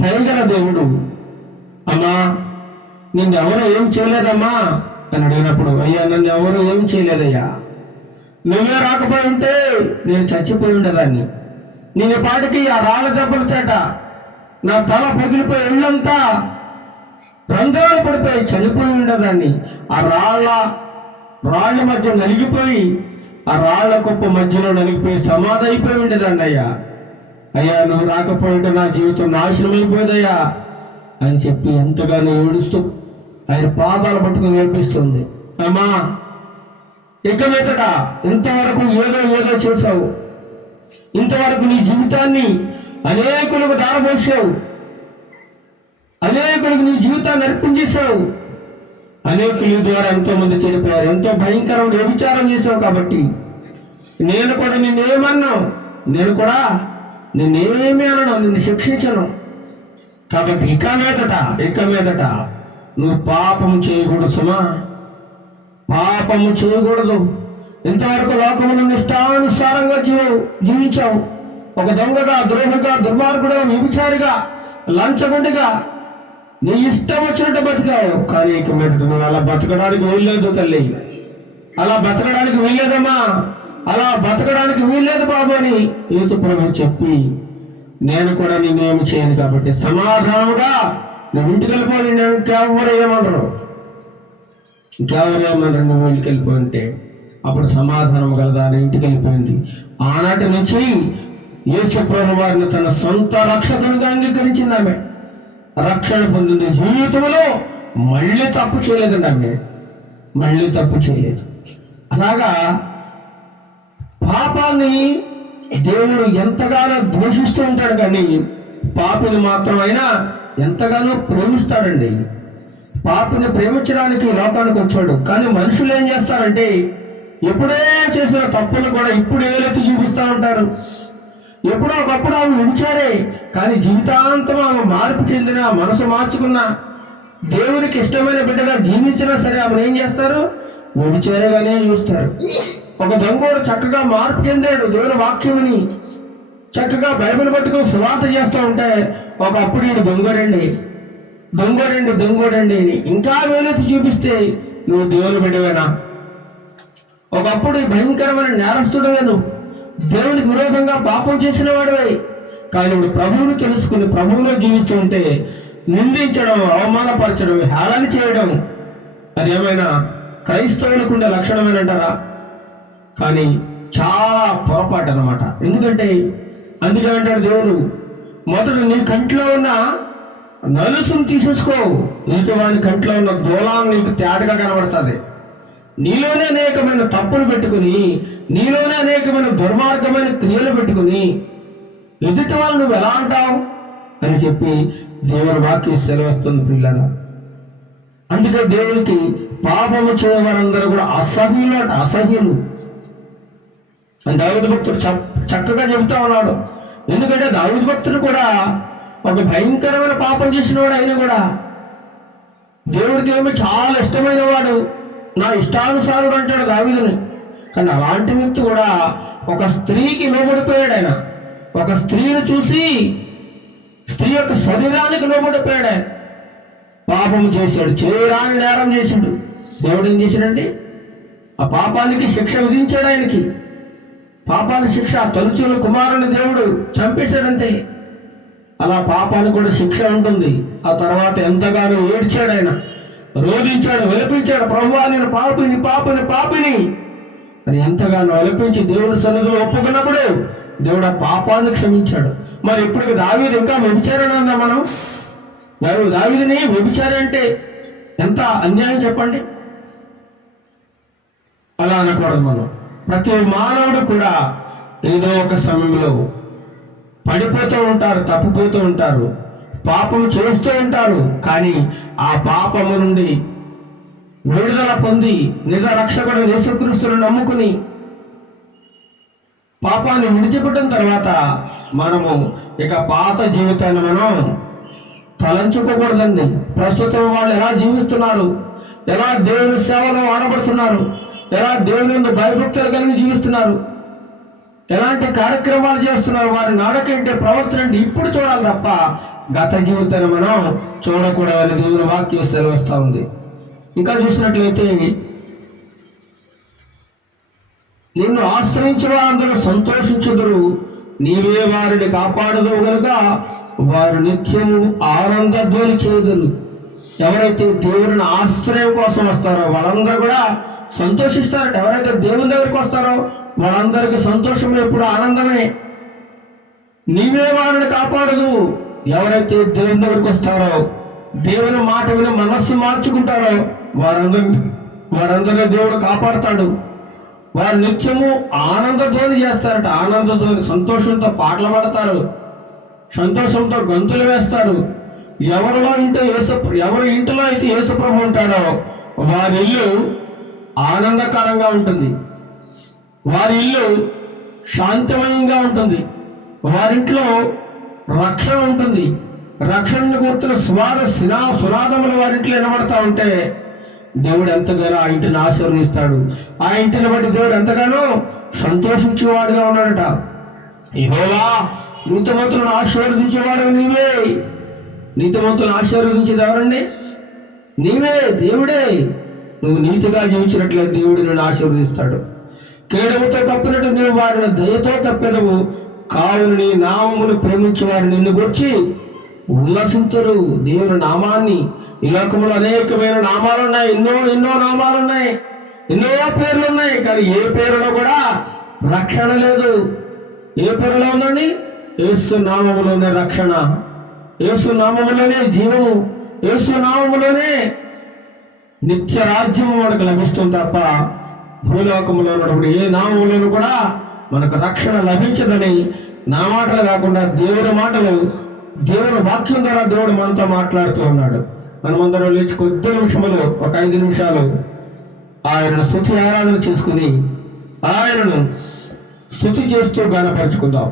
దయగల దేవుడు, అమ్మా నిన్నెవరు ఏం చేయలేదమ్మా అని అడిగినప్పుడు, అయ్యా నన్ను ఎవరు ఏం చేయలేదయ్యా, నువ్వే రాకపోయి ఉంటే నేను చచ్చిపోయి ఉండేదాన్ని, నేను పాటికి ఆ రాళ్ళ దెబ్బల చేట నా తల పగిలిపోయి ఒళ్ళంతా రంధ్రాలు పడిపోయి చనిపోయి ఉండేదాన్ని, ఆ రాళ్ళ మధ్య నలిగిపోయి, ఆ రాళ్ల కుప్ప మధ్యలో నలిగిపోయి సమాధి అయిపోయి ఉండేదాన్ని అయ్యా. అయ్యా నువ్వు రాకపోయింటే నా జీవితం నాశనం అయిపోయేదయ్యా అని చెప్పి ఎంతగానో ఏడుస్తూ ఆయన పాదాలు పట్టుకుని ఏడిపిస్తుంది. అమ్మా ఇక మీదట ఇంతవరకు ఏదో చేశావు, ఇంతవరకు నీ జీవితాన్ని అనేకులకు దారబోసావు, అనేకులకు నీ జీవితాన్ని అర్పించేశావు, అనేకుల ద్వారా ఎంతో మంది చనిపోయారు, ఎంతో భయంకరమైన వ్యభిచారం చేశావు. కాబట్టి నేను కూడా నిన్నేమన్నావు, నేను కూడా నిన్నేమీ అనను, నిన్ను శిక్షించను. కాబట్టి ఇక మీదట నువ్వు పాపము చేయకూడదు సుమా, పాపము చేయకూడదు. ఇంతవరకు లోకమును ఇష్టానుసారంగా జీవించావు, ఒక దొంగగా, ద్రోహిగా, దుర్మార్గుడుగా, వ్యభిచారిగా, లంచగొండిగా నీ ఇష్టం వచ్చినట్టు బతికావు. కానీ ఇక మీద నువ్వు అలా బతకడానికి వీల్లేదు తల్లి, అలా బతకడానికి వీల్లేదమ్మా, అలా బతకడానికి వీల్లేదు బాబు అని యేసు ప్రభువు చెప్పి, నేను కూడా నిన్నేమి చేయను కాబట్టి సమాధానముగా నువ్వు ఇంటికి వెళ్ళిపోయి, నేను ఇంకెవరు ఏమనరు నువ్వు ఇంటికి వెళ్ళిపోయింటే అప్పుడు సమాధానం కలదా అని ఇంటికి వెళ్ళిపోయింది. ఆనాటి నుంచి యేసు ప్రభువు వారిని తన సొంత రక్షకునిగా అంగీకరించింది. ఆమె రక్షణ పొందింది. జీవితంలో మళ్ళీ తప్పు చేయలేదండి, ఆమె మళ్ళీ తప్పు చేయలేదు. అలాగా పాపాన్ని దేవుడు ఎంతగానో ద్వేషిస్తూ ఉంటాడు, కానీ పాపిని మాత్రమైనా ఎంతగానో ప్రేమిస్తాడండి. పాపిని ప్రేమించడానికి లోకానికి వచ్చాడు. కానీ మనుషులు ఏం చేస్తారంటే ఎప్పుడే చేసిన తప్పులు కూడా ఇప్పుడు ఏలెత్తి చూపిస్తూ ఉంటారు. ఎప్పుడో ఒకప్పుడు ఆమె విడిచారే, కానీ జీవితాంతం ఆమె మార్పు చెందిన, మనసు మార్చుకున్న, దేవునికి ఇష్టమైన బిడ్డగా జీవించినా సరే ఆమెను ఏం చేస్తారు, విడిచారేగానే చూస్తారు. ఒక దొంగోడు చక్కగా మార్పు చెందాడు, దేవుని వాక్యముని చక్కగా బైబిల్ పట్టుకుని సువార్త చేస్తూ ఉంటే ఒకప్పుడు ఈడు దొంగోడండి అని ఇంకా వేలెత్తి చూపిస్తే నువ్వు దేవుని బిడ్డవేనా? ఒకప్పుడు భయంకరమైన నేరస్తుడవేను, దేవునికి విరోధంగా పాపం చేసిన వాడివే. కానీ ఇప్పుడు ప్రభువును తెలుసుకుని ప్రభువులో జీవిస్తూ ఉంటే నిందించడం, అవమానపరచడం, హేళన చేయడం అదేమైనా క్రైస్తవులకు ఉండే లక్షణమేనంటారా? కానీ చాలా పొరపాటు అన్నమాట. ఎందుకంటే అందుకే అంటాడు దేవుడు, మొదట నీ కంట్లో ఉన్న నలుసును తీసేసుకో, ఎదుటి వాని కంట్లో ఉన్న దూలాన్ని నీకు తేటగా కనబడుతుంది. నీలోనే అనేకమైన తప్పులు పెట్టుకుని, నీలోనే అనేకమైన దుర్మార్గమైన క్రియలు పెట్టుకుని ఎదుటి వాళ్ళు నువ్వు ఎలా అంటావు అని చెప్పి దేవుని వాక్యం సెలవిస్తుంది పిల్లలు. అందుకే దేవునికి పాపము చేయవారందరూ కూడా అసహ్యులు అని దావీదు భక్తుడు చక్కగా చెబుతా ఉన్నాడు. ఎందుకంటే దావీదు భక్తుడు కూడా ఒక భయంకరమైన పాపం చేసిన వాడు, అయినా కూడా దేవుడికి ఏమో చాలా ఇష్టమైన వాడు, నా ఇష్టానుసారుడు అంటాడు దావీదుని. కానీ అలాంటి వ్యక్తి కూడా ఒక స్త్రీకి లోబడిపోయాడు. ఆయన ఒక స్త్రీని చూసి స్త్రీ యొక్క శరీరానికి లోబడిపోయాడు. ఆయన పాపం చేశాడు, చేయరాని నేరం చేశాడు. దేవుడు ఏం చేశాడండి, ఆ పాపానికి శిక్ష విధించాడు. ఆయనకి పాపానికి శిక్ష, తొలిచూలు కుమారుని దేవుడు చంపేశాడంతే. అలా పాపానికి కూడా శిక్ష ఉంటుంది. ఆ తర్వాత ఎంతగానో ఏడ్చాడు, ఆయన రోధించాడు, విలపించాడు, ప్రభువా నేను పాపిని అని ఎంతగానో విలపించి దేవుడి సన్నిధిలో ఒప్పుకున్నప్పుడు దేవుడు ఆ పాపాన్ని క్షమించాడు. మరి ఇప్పటికి దావీదు ఇంకా వ్యభిచారన్నా మనం దావీదుని వ్యభిచారి అంటే ఎంత అన్యాయం చెప్పండి. అలా అనకూడదు మనం. ప్రతి మానవుడు కూడా ఏదో ఒక సమయంలో పడిపోతూ ఉంటారు, తప్పిపోతూ ఉంటారు, పాపం చేస్తూ ఉంటారు. కానీ ఆ పాపము నుండి విడుదల పొంది నిజ రక్షకుడు యేసుక్రీస్తును నమ్ముకుని పాపాన్ని విడిచిపెట్టిన తర్వాత మనము ఇక పాత జీవితాన్ని మనం తలంచుకోకూడదండి. ప్రస్తుతం వాళ్ళు ఎలా జీవిస్తున్నారు, ఎలా దేవుని సేవలో ఆడబడుతున్నారు, ఎలా దేవుని యందు భయభక్తులు కలిగి జీవిస్తున్నారు, ఎలాంటి కార్యక్రమాలు చేస్తున్నారు, వారి నాడకంటే ప్రవర్తన అంటే ఇప్పుడు చూడాలి తప్ప గత జీవితాన్ని మనం చూడకూడదని దేవుని వాక్యం సెలవిస్తూ ఉంది. ఇంకా చూసినట్లయితే నిన్ను ఆశ్రయించే వారందరూ సంతోషించుదురు, నీవే వారిని కాపాడదు గనుక వారు నిత్యము ఆనందధ్వని చేదురు. ఎవరైతే దేవుని ఆశ్రయం కోసం వస్తారో వాళ్ళందరూ కూడా సంతోషిస్తారట. ఎవరైతే దేవుని దగ్గరికి వస్తారో వాళ్ళందరికీ సంతోషమే, ఎప్పుడు ఆనందమే. నీవే వారిని కాపాడదు. ఎవరైతే దేవుని దగ్గరికి వస్తారో, దేవుని మాట విని మనస్సు మార్చుకుంటారో వారందరినీ దేవుడు కాపాడుతాడు. వారు నిత్యము ఆనందధ్వని చేస్తారట. ఆనందధ్వని, సంతోషంతో పాటలు పాడతారు, సంతోషంతో గంతులు వేస్తారు. ఎవరి ఇంటిలో అయితే యేసుప్రభు ఉంటాడో వారి ఇల్లు ఆనందకరంగా ఉంటుంది, వారి ఇల్లు శాంతిమయంగా ఉంటుంది, వారింట్లో రక్షణ ఉంటుంది. రక్షణను గుర్తున్న సునాదములు వారింట్లో వినబడతా ఉంటే దేవుడు ఎంతగానో ఆ ఇంటిని ఆశీర్వదిస్తాడు. ఆ ఇంటిని బట్టి దేవుడు ఎంతగానో సంతోషించేవాడుగా ఉన్నాడట. యెహోవా నీతిమంతులను ఆశీర్వదించేవాడు నీవే. నీతిమంతులను ఆశీర్వదించేది ఎవరండి? నీవే, దేవుడే. నువ్వు నీతిగా జీవించినట్లయితే దేవుడు నిన్ను ఆశీర్వదిస్తాడు. కేడముతో కప్పినట్టు నీవు వారిని దయతో కప్పెదవు. కావున నీ నామమును ప్రేమించి వారు నిన్ను గురించి ఉల్లసించరు. దేవుని నామాన్ని, ఈ లోకంలో అనేకమైన నామాలు ఉన్నాయి, ఎన్నో నామాలు ఉన్నాయి, ఎన్నో పేర్లు ఉన్నాయి. కానీ ఏ పేరులో కూడా రక్షణ లేదు. ఏ పేరులో ఉందండి? యేసు నామములోనే రక్షణ, యేసు నామములోనే జీవము, యేసు నామములోనే నిత్య రాజ్యము మనకు లభిస్తుంది తప్ప భూలోకంలో ఉన్నప్పుడు ఏ నామములోనూ కూడా మనకు రక్షణ లభించదని నా మాటలు కాకుండా దేవుని మాటలు, దేవుని వాక్యం ద్వారా దేవుడు మనతో మాట్లాడుతూ ఉన్నాడు. మనమందరం లేచి కొద్ది నిమిషములు, ఒక 5 నిమిషాలు ఆయనను స్తుతి ఆరాధన చేసుకుని ఆయనను స్తుతి చేస్తూ గానపరుచుకుందాం.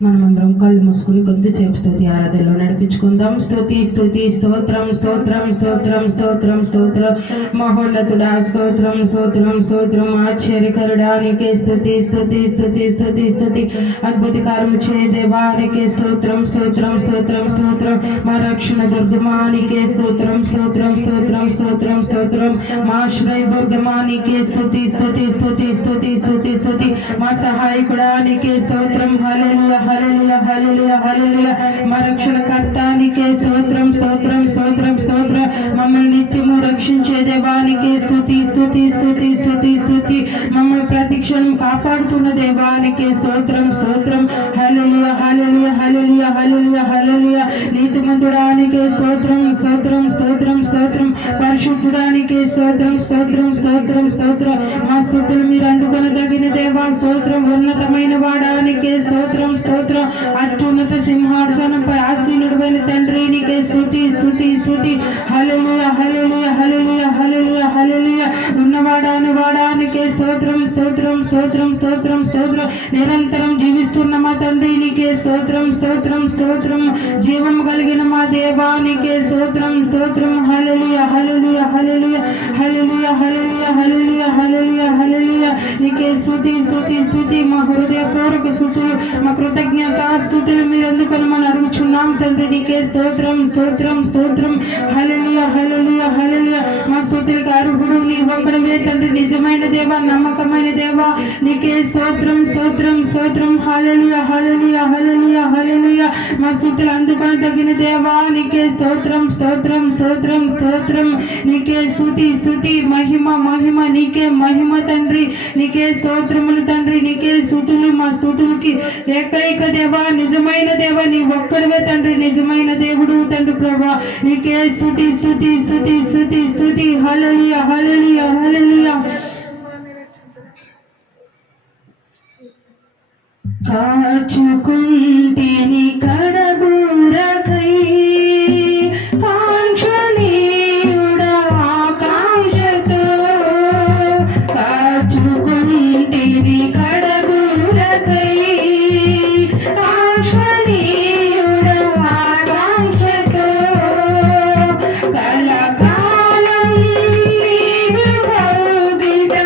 మనమందరం కళ్ళు మూసుకుని కొద్దిసేపు స్తుతి ఆరాధనలో నడిపించుకుందాం. స్తుతి స్తుతి స్తోత్రం స్తోత్రం స్తోత్రం స్తోత్రం స్తోత్రం మహోన్నతుడా స్తోత్రం స్తోత్రం స్తోత్రం ఆశ్చర్యకరుడా నీకే స్తుతి స్తుతి స్తుతి స్తుతి స్తుతి అద్భుతకారం చే దేవానికే స్తోత్రం స్తోత్రం స్తోత్రం స్తోత్రం మా రక్షణ దుర్గమానికే స్తోత్రం స్తోత్రం స్తోత్రం స్తోత్రం స్తోత్రం మా శ్రయ దుర్గమానికే స్తుతి స్తుతి స్తుతి స్తుతి స్తుతి స్తుతి మా సహాయకుడానికే స్తోత్రం. హల్లెలూయా హల్లెలూయా హల్లెలూయా హల్లెలూయా మా రక్షణకర్తానికే స్తోత్రం స్తోత్రం స్తోత్రం స్తోత్రం మమ్మల్ని నిత్యము రక్షించే దేవానికే స్తుతి స్తుతి స్తుతి స్తుతి స్తుతి మమ్మల్ని ప్రతిక్షణం కాపాడుతున్న దేవానికే స్తోత్రం స్తోత్రం. హల్లెలూయా హల్లెలూయా హల్లెలూయా హల్లెలూయా హల్లెలూయా నీతిమంతుడానికే స్తోత్రం స్తోత్రం స్తోత్రం స్తోత్రం పరిశుద్ధుడానికే స్తోత్రం స్తోత్రం స్తోత్రం స్తోత్రం మా స్తుతులు మీరు అందుకొనదగిన దేవా స్తోత్రం. ఉన్నతమైన వాడానికే స్తోత్రం స్తోత్రం అత్యున్నత సింహాసనంపై ఆసీనుడైన తండ్రి నీకే స్తుతి స్తుతి స్తుతి. హల్లెలూయా హల్లెలూయా హల్లెలూయా హల్లెలూయా హల్లెలూయా వాడానికే స్తోత్రం స్తోత్రం స్తోత్రం స్తోత్రం స్తోత్రం నిరంతరం జీవిస్తున్న మా తండ్రి నీకే స్తోత్రం స్తోత్రం స్తోత్రం జీవం కలిగిన మా దేవానికే స్తోత్రం స్తోత్రం. హల్లెలూయా హల్లెలూయా హల్లెలూయా హల్లెలూయా హల్లెలూయా హల్లెలూయా హల్లెలూయా హల్లెలూయా నీకే స్తుతి స్తుతి స్తుతి మా హృదయపూర్వక స్తుతులు మా కృతజ్ఞతా స్తుతులు మీరు ఎందుకని మనం అడుగుచున్నాం తండ్రి నీకే స్తోత్రం స్తోత్రం స్తోత్రం. హల్లెలూయా హల్లెలూయా హల్లెలూయా మా స్తుతులకు అర్హుడు నీ ఒక్కడివే తండ్రి, నిజమైన దేవా నమ్మకమైన దేవా నీకే స్తోత్రం స్తోత్రం స్తోత్రం. హల్లెలూయా హల్లెలూయా హల్లెలూయా హల్లెలూయా మా స్తుతులు అందుకొని తగిన దేవా నీకే స్తోత్రం స్తోత్రం స్తోత్రం స్తోత్రం నీకే స్తుతి స్తుతి మహిమ మహిమ నీకే మహిమ తండ్రి నీకే స్తోత్రములు తండ్రి నీకే స్తుతులు. మా స్తుతులకి ఏకైక దేవా నిజమైన దేవా నీ ఒక్కడివే తండ్రి, నిజమైన దేవుడు తండ్రి ప్రభా నీకే స్తుతి స్తుతి స్తుతి స్తుతి స్తుతి. హల్లెలూయా హల్లెలూయా హల్లెలూయా. కాచుకుంటిని కడబూరకై కాచుకుంటివి కడబూరకై కాంక్షణీయుడ ఆకాంక్షతో కలకాలం నీవు భౌగిట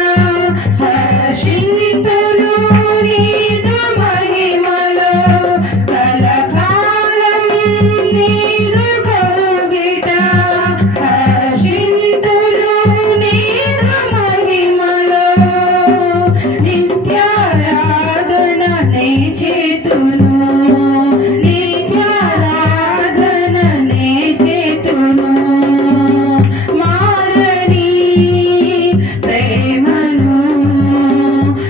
హర్షింతును నీదు మహిమలో కలకాలం నీదు భౌగిట హర్షింతును నీదు మహిమలో నిత్యారాధన నే చేతును నిత్యారాధన నే చేతును మారని ప్రేమను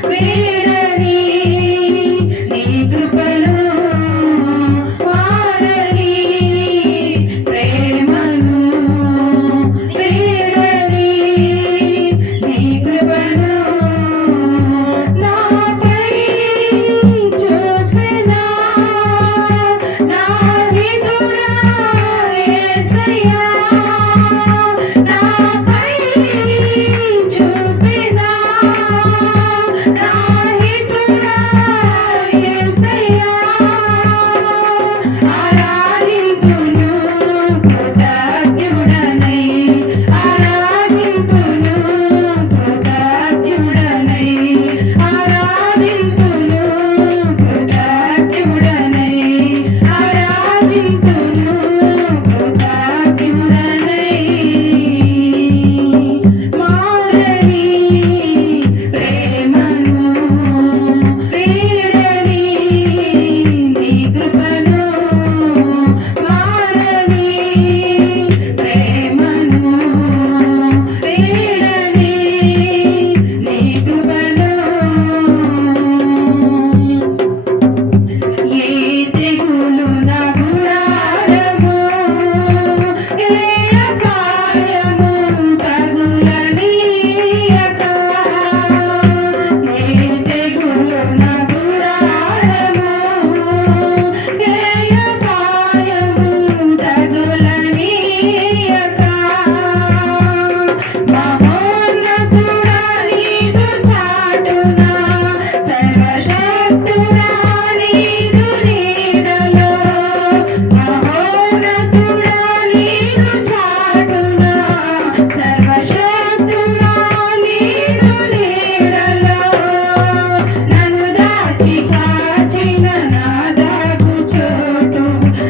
వీడని నీ కృపను మారని ప్రేమను వీడని నీ కృపను నాపై చూపినా నా హితుడా యేసయ్యా నాపై చూపినా నా హితుడా యేసయ్యా ఆరాధింతును కృతజ్ఞుడనై ఆరాధింతును కృతజ్ఞుడనై ఆరాధింతును కృతజ్ఞుడనై ఆరాధింతును కృతజ్ఞుడనై మారని ప్రేమను వీడని నీ కృపను మారని ప్రేమను వీడని నీ కృపను ఏ తెగులు నా గుడారము ఏ అపాయము తగులనీయక ఏ తెగులు నా గుడారము ఏ అపాయము తగులనీయక మహోన్నతుడా నీదు చాటున సర్వశక్తుడా నీదు నీడలో మహోన్నతుడా నీదు చాటున సర్వశక్తుడా నీదు నీడలో నన్ను దాచి కాచిన నా దాగు చోటు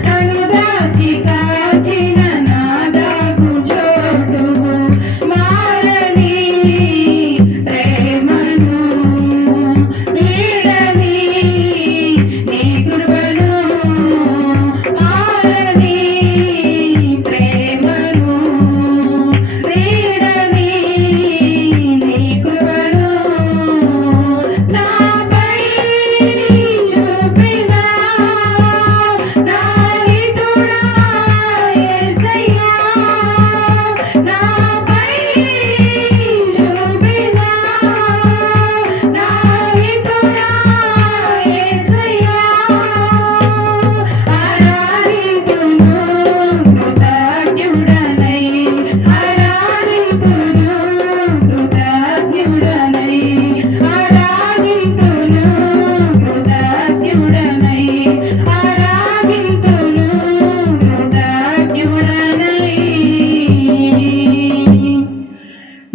నన్ను దాచి కాచిన నా దాగు చోటు మారని ప్రేమను వీడని నీ కృపను మారని ప్రేమను వీడని నీ కృపను నాపై చూపినా నా హితుడా యేసయ్యా నాపై చూపినా నా హితుడా యేసయ్యా ఆరాధింతును కృతజ్ఞుడనై ఆరాధింతును కృతజ్ఞుడనై ఆరాధింతును కృతజ్ఞుడనై ఆరాధింతును కృతజ్ఞుడనై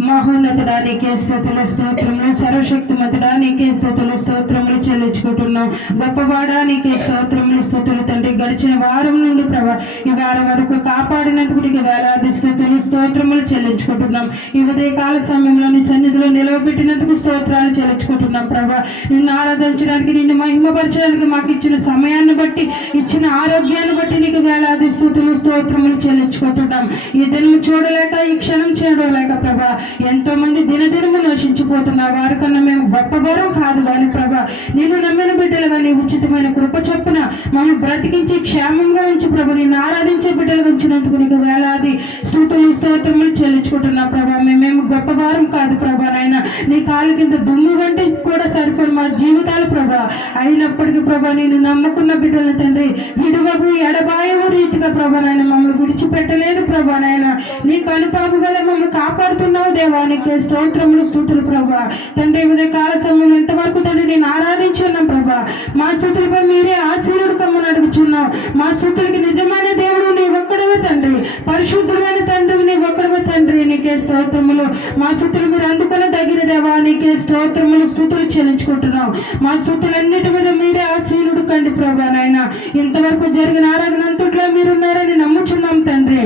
మహోన్నతుడా నీకే స్తుతులు స్తోత్రములు సర్వశక్తిమంతుడా నీకే స్తుతులు స్తోత్రములు చెల్లించుకుంటున్నాం గొప్పవాడా నీకే స్తోత్రములు స్తోత్రులు తండ్రి గడిచిన వారం నుండి ప్రభా ఈ వారం వరకు కాపాడినందుకు నీకు వేలాది స్తుతులు స్తోత్రములు చెల్లించుకుంటున్నాం ఈ ఉదయకాల సమయంలో నీ సన్నిధిలో నిలవబెట్టినందుకు స్తోత్రాలు చెల్లించుకుంటున్నాం ప్రభా నిన్ను ఆరాధించడానికి నిన్ను మహిమపరచడానికి మాకు ఇచ్చిన సమయాన్ని బట్టి ఇచ్చిన ఆరోగ్యాన్ని బట్టి నీకు వేలాది స్తుతులు స్తోత్రములు చెల్లించుకుంటున్నాం ఈ దినము చూడలేక ఈ క్షణం చూడలేక ప్రభా ఎంతో మంది దినదినము నశించిపోతున్నా వారికన్నా మేము గొప్పవారం కాదు కానీ ప్రభా నేను నమ్మిన బిడ్డలుగా నీ ఉచితమైన కృప చొప్పున మమ్మల్ని బ్రతికించి క్షేమంగా ఉంచి ప్రభు నిన్ను ఆరాధించే బిడ్డలుగా ఉంచినందుకు నీకు వేలాది స్తుతులు స్తోత్రములు చెల్లించుకుంటున్నా ప్రభా మేమేమి గొప్పవారం కాదు ప్రభా నాయన నీ కాలు కింద దుమ్ము వంటి కూడా సరిపోయి మా జీవితాలు ప్రభా. అయినప్పటికీ ప్రభా నేను నమ్ముకున్న బిడ్డల తండ్రి విడువకు ఎడబాయవు రీతిగా ప్రభా నాయన మమ్మల్ని విడిచిపెట్టలేదు ప్రభా నాయన నీకు అనుపాపు గల మమ్మల్ని కాపాడుతున్నావు దేవా. నీకే స్తోత్రములు స్తుతులు ప్రభా. తండ్రి ఉదయ కాల సమయం ఎంతవరకు తండ్రి నేను ఆరాధించున్నాం ప్రభా. మా స్తుతులపై మీరే ఆశీర్వాడు కమ్మని అడుగుచున్నాం. మా స్తుతులకి నిజమైన దేవుడు నీ ఒక్కడవే తండ్రి, పరిశుద్ధుడైన తండ్రి నీ ఒక్కడవే తండ్రి. నీకే స్తోత్రములు. మా స్తుతులు మీరు అందుకున్న తగిన దేవా నీకే స్తోత్రములు స్తుతులు చెల్లించుకుంటున్నాం. మా స్తుతులన్నిటి మీద మీరే ఆశీర్వాడు కండి ప్రభా నాయన. ఇంతవరకు జరిగిన ఆరాధన అంతట్లో మీరున్నారని నమ్ముచున్నాం తండ్రి.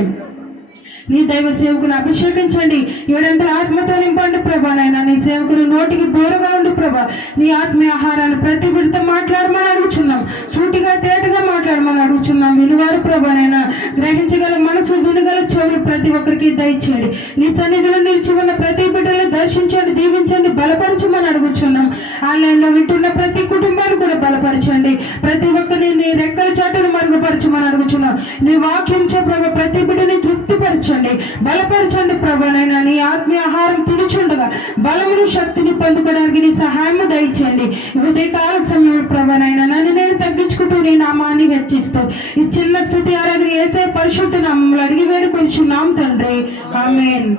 నీ దైవ సేవకులు అభిషేకించండి, ఏడంతల ఆత్మతో నింపండి ప్రభా నాయన. నీ సేవకులు నోటికి బోరుగా ఉండి ప్రభా నీ ఆత్మీయ ఆహారాన్ని ప్రతి బిడ్డతో మాట్లాడమని అడుగుచున్నాం. సూటిగా తేటగా మాట్లాడమని అడుగుచున్నాం. విలువారు ప్రభా నాయన గ్రహించగల మనసు, వినగల చెవులు ప్రతి ఒక్కరికి దయచేయండి. నీ సన్నిధిలో నిలిచి ఉన్న ప్రతి బిడ్డలను దర్శించండి, దీవించండి, బలపరచమని అడుగుచున్నాం. ఆన్లైన్లో వింటున్న ప్రతి కుటుంబాన్ని కూడా బలపరచండి. ప్రతి ఒక్కరిని నీ రెక్కల చాటును మరుగుపరచమని అడుగుచున్నాం. నీ వాక్యంచే ప్రభా ప్రతి బిడ్డని తృప్తిపరచండి, బలపరచండి ప్రభానైనా. నీ ఆత్మీయ ఆహారం తినుచుండగా బలమును శక్తిని పొందుకోవడానికి నీ సహాయం దయచేయండి. ఉదయ కాల సమయం ప్రభానైనా నన్ను నేను తగ్గించుకుంటూ నీ నామాన్ని హెచ్చిస్తూ ఈ చిన్న స్థుతి ఆరాధన యేసయ్య పరిశుద్ధ నామములో అడిగి వేడుకొంచున్నాం తండ్రి. ఆమేన్.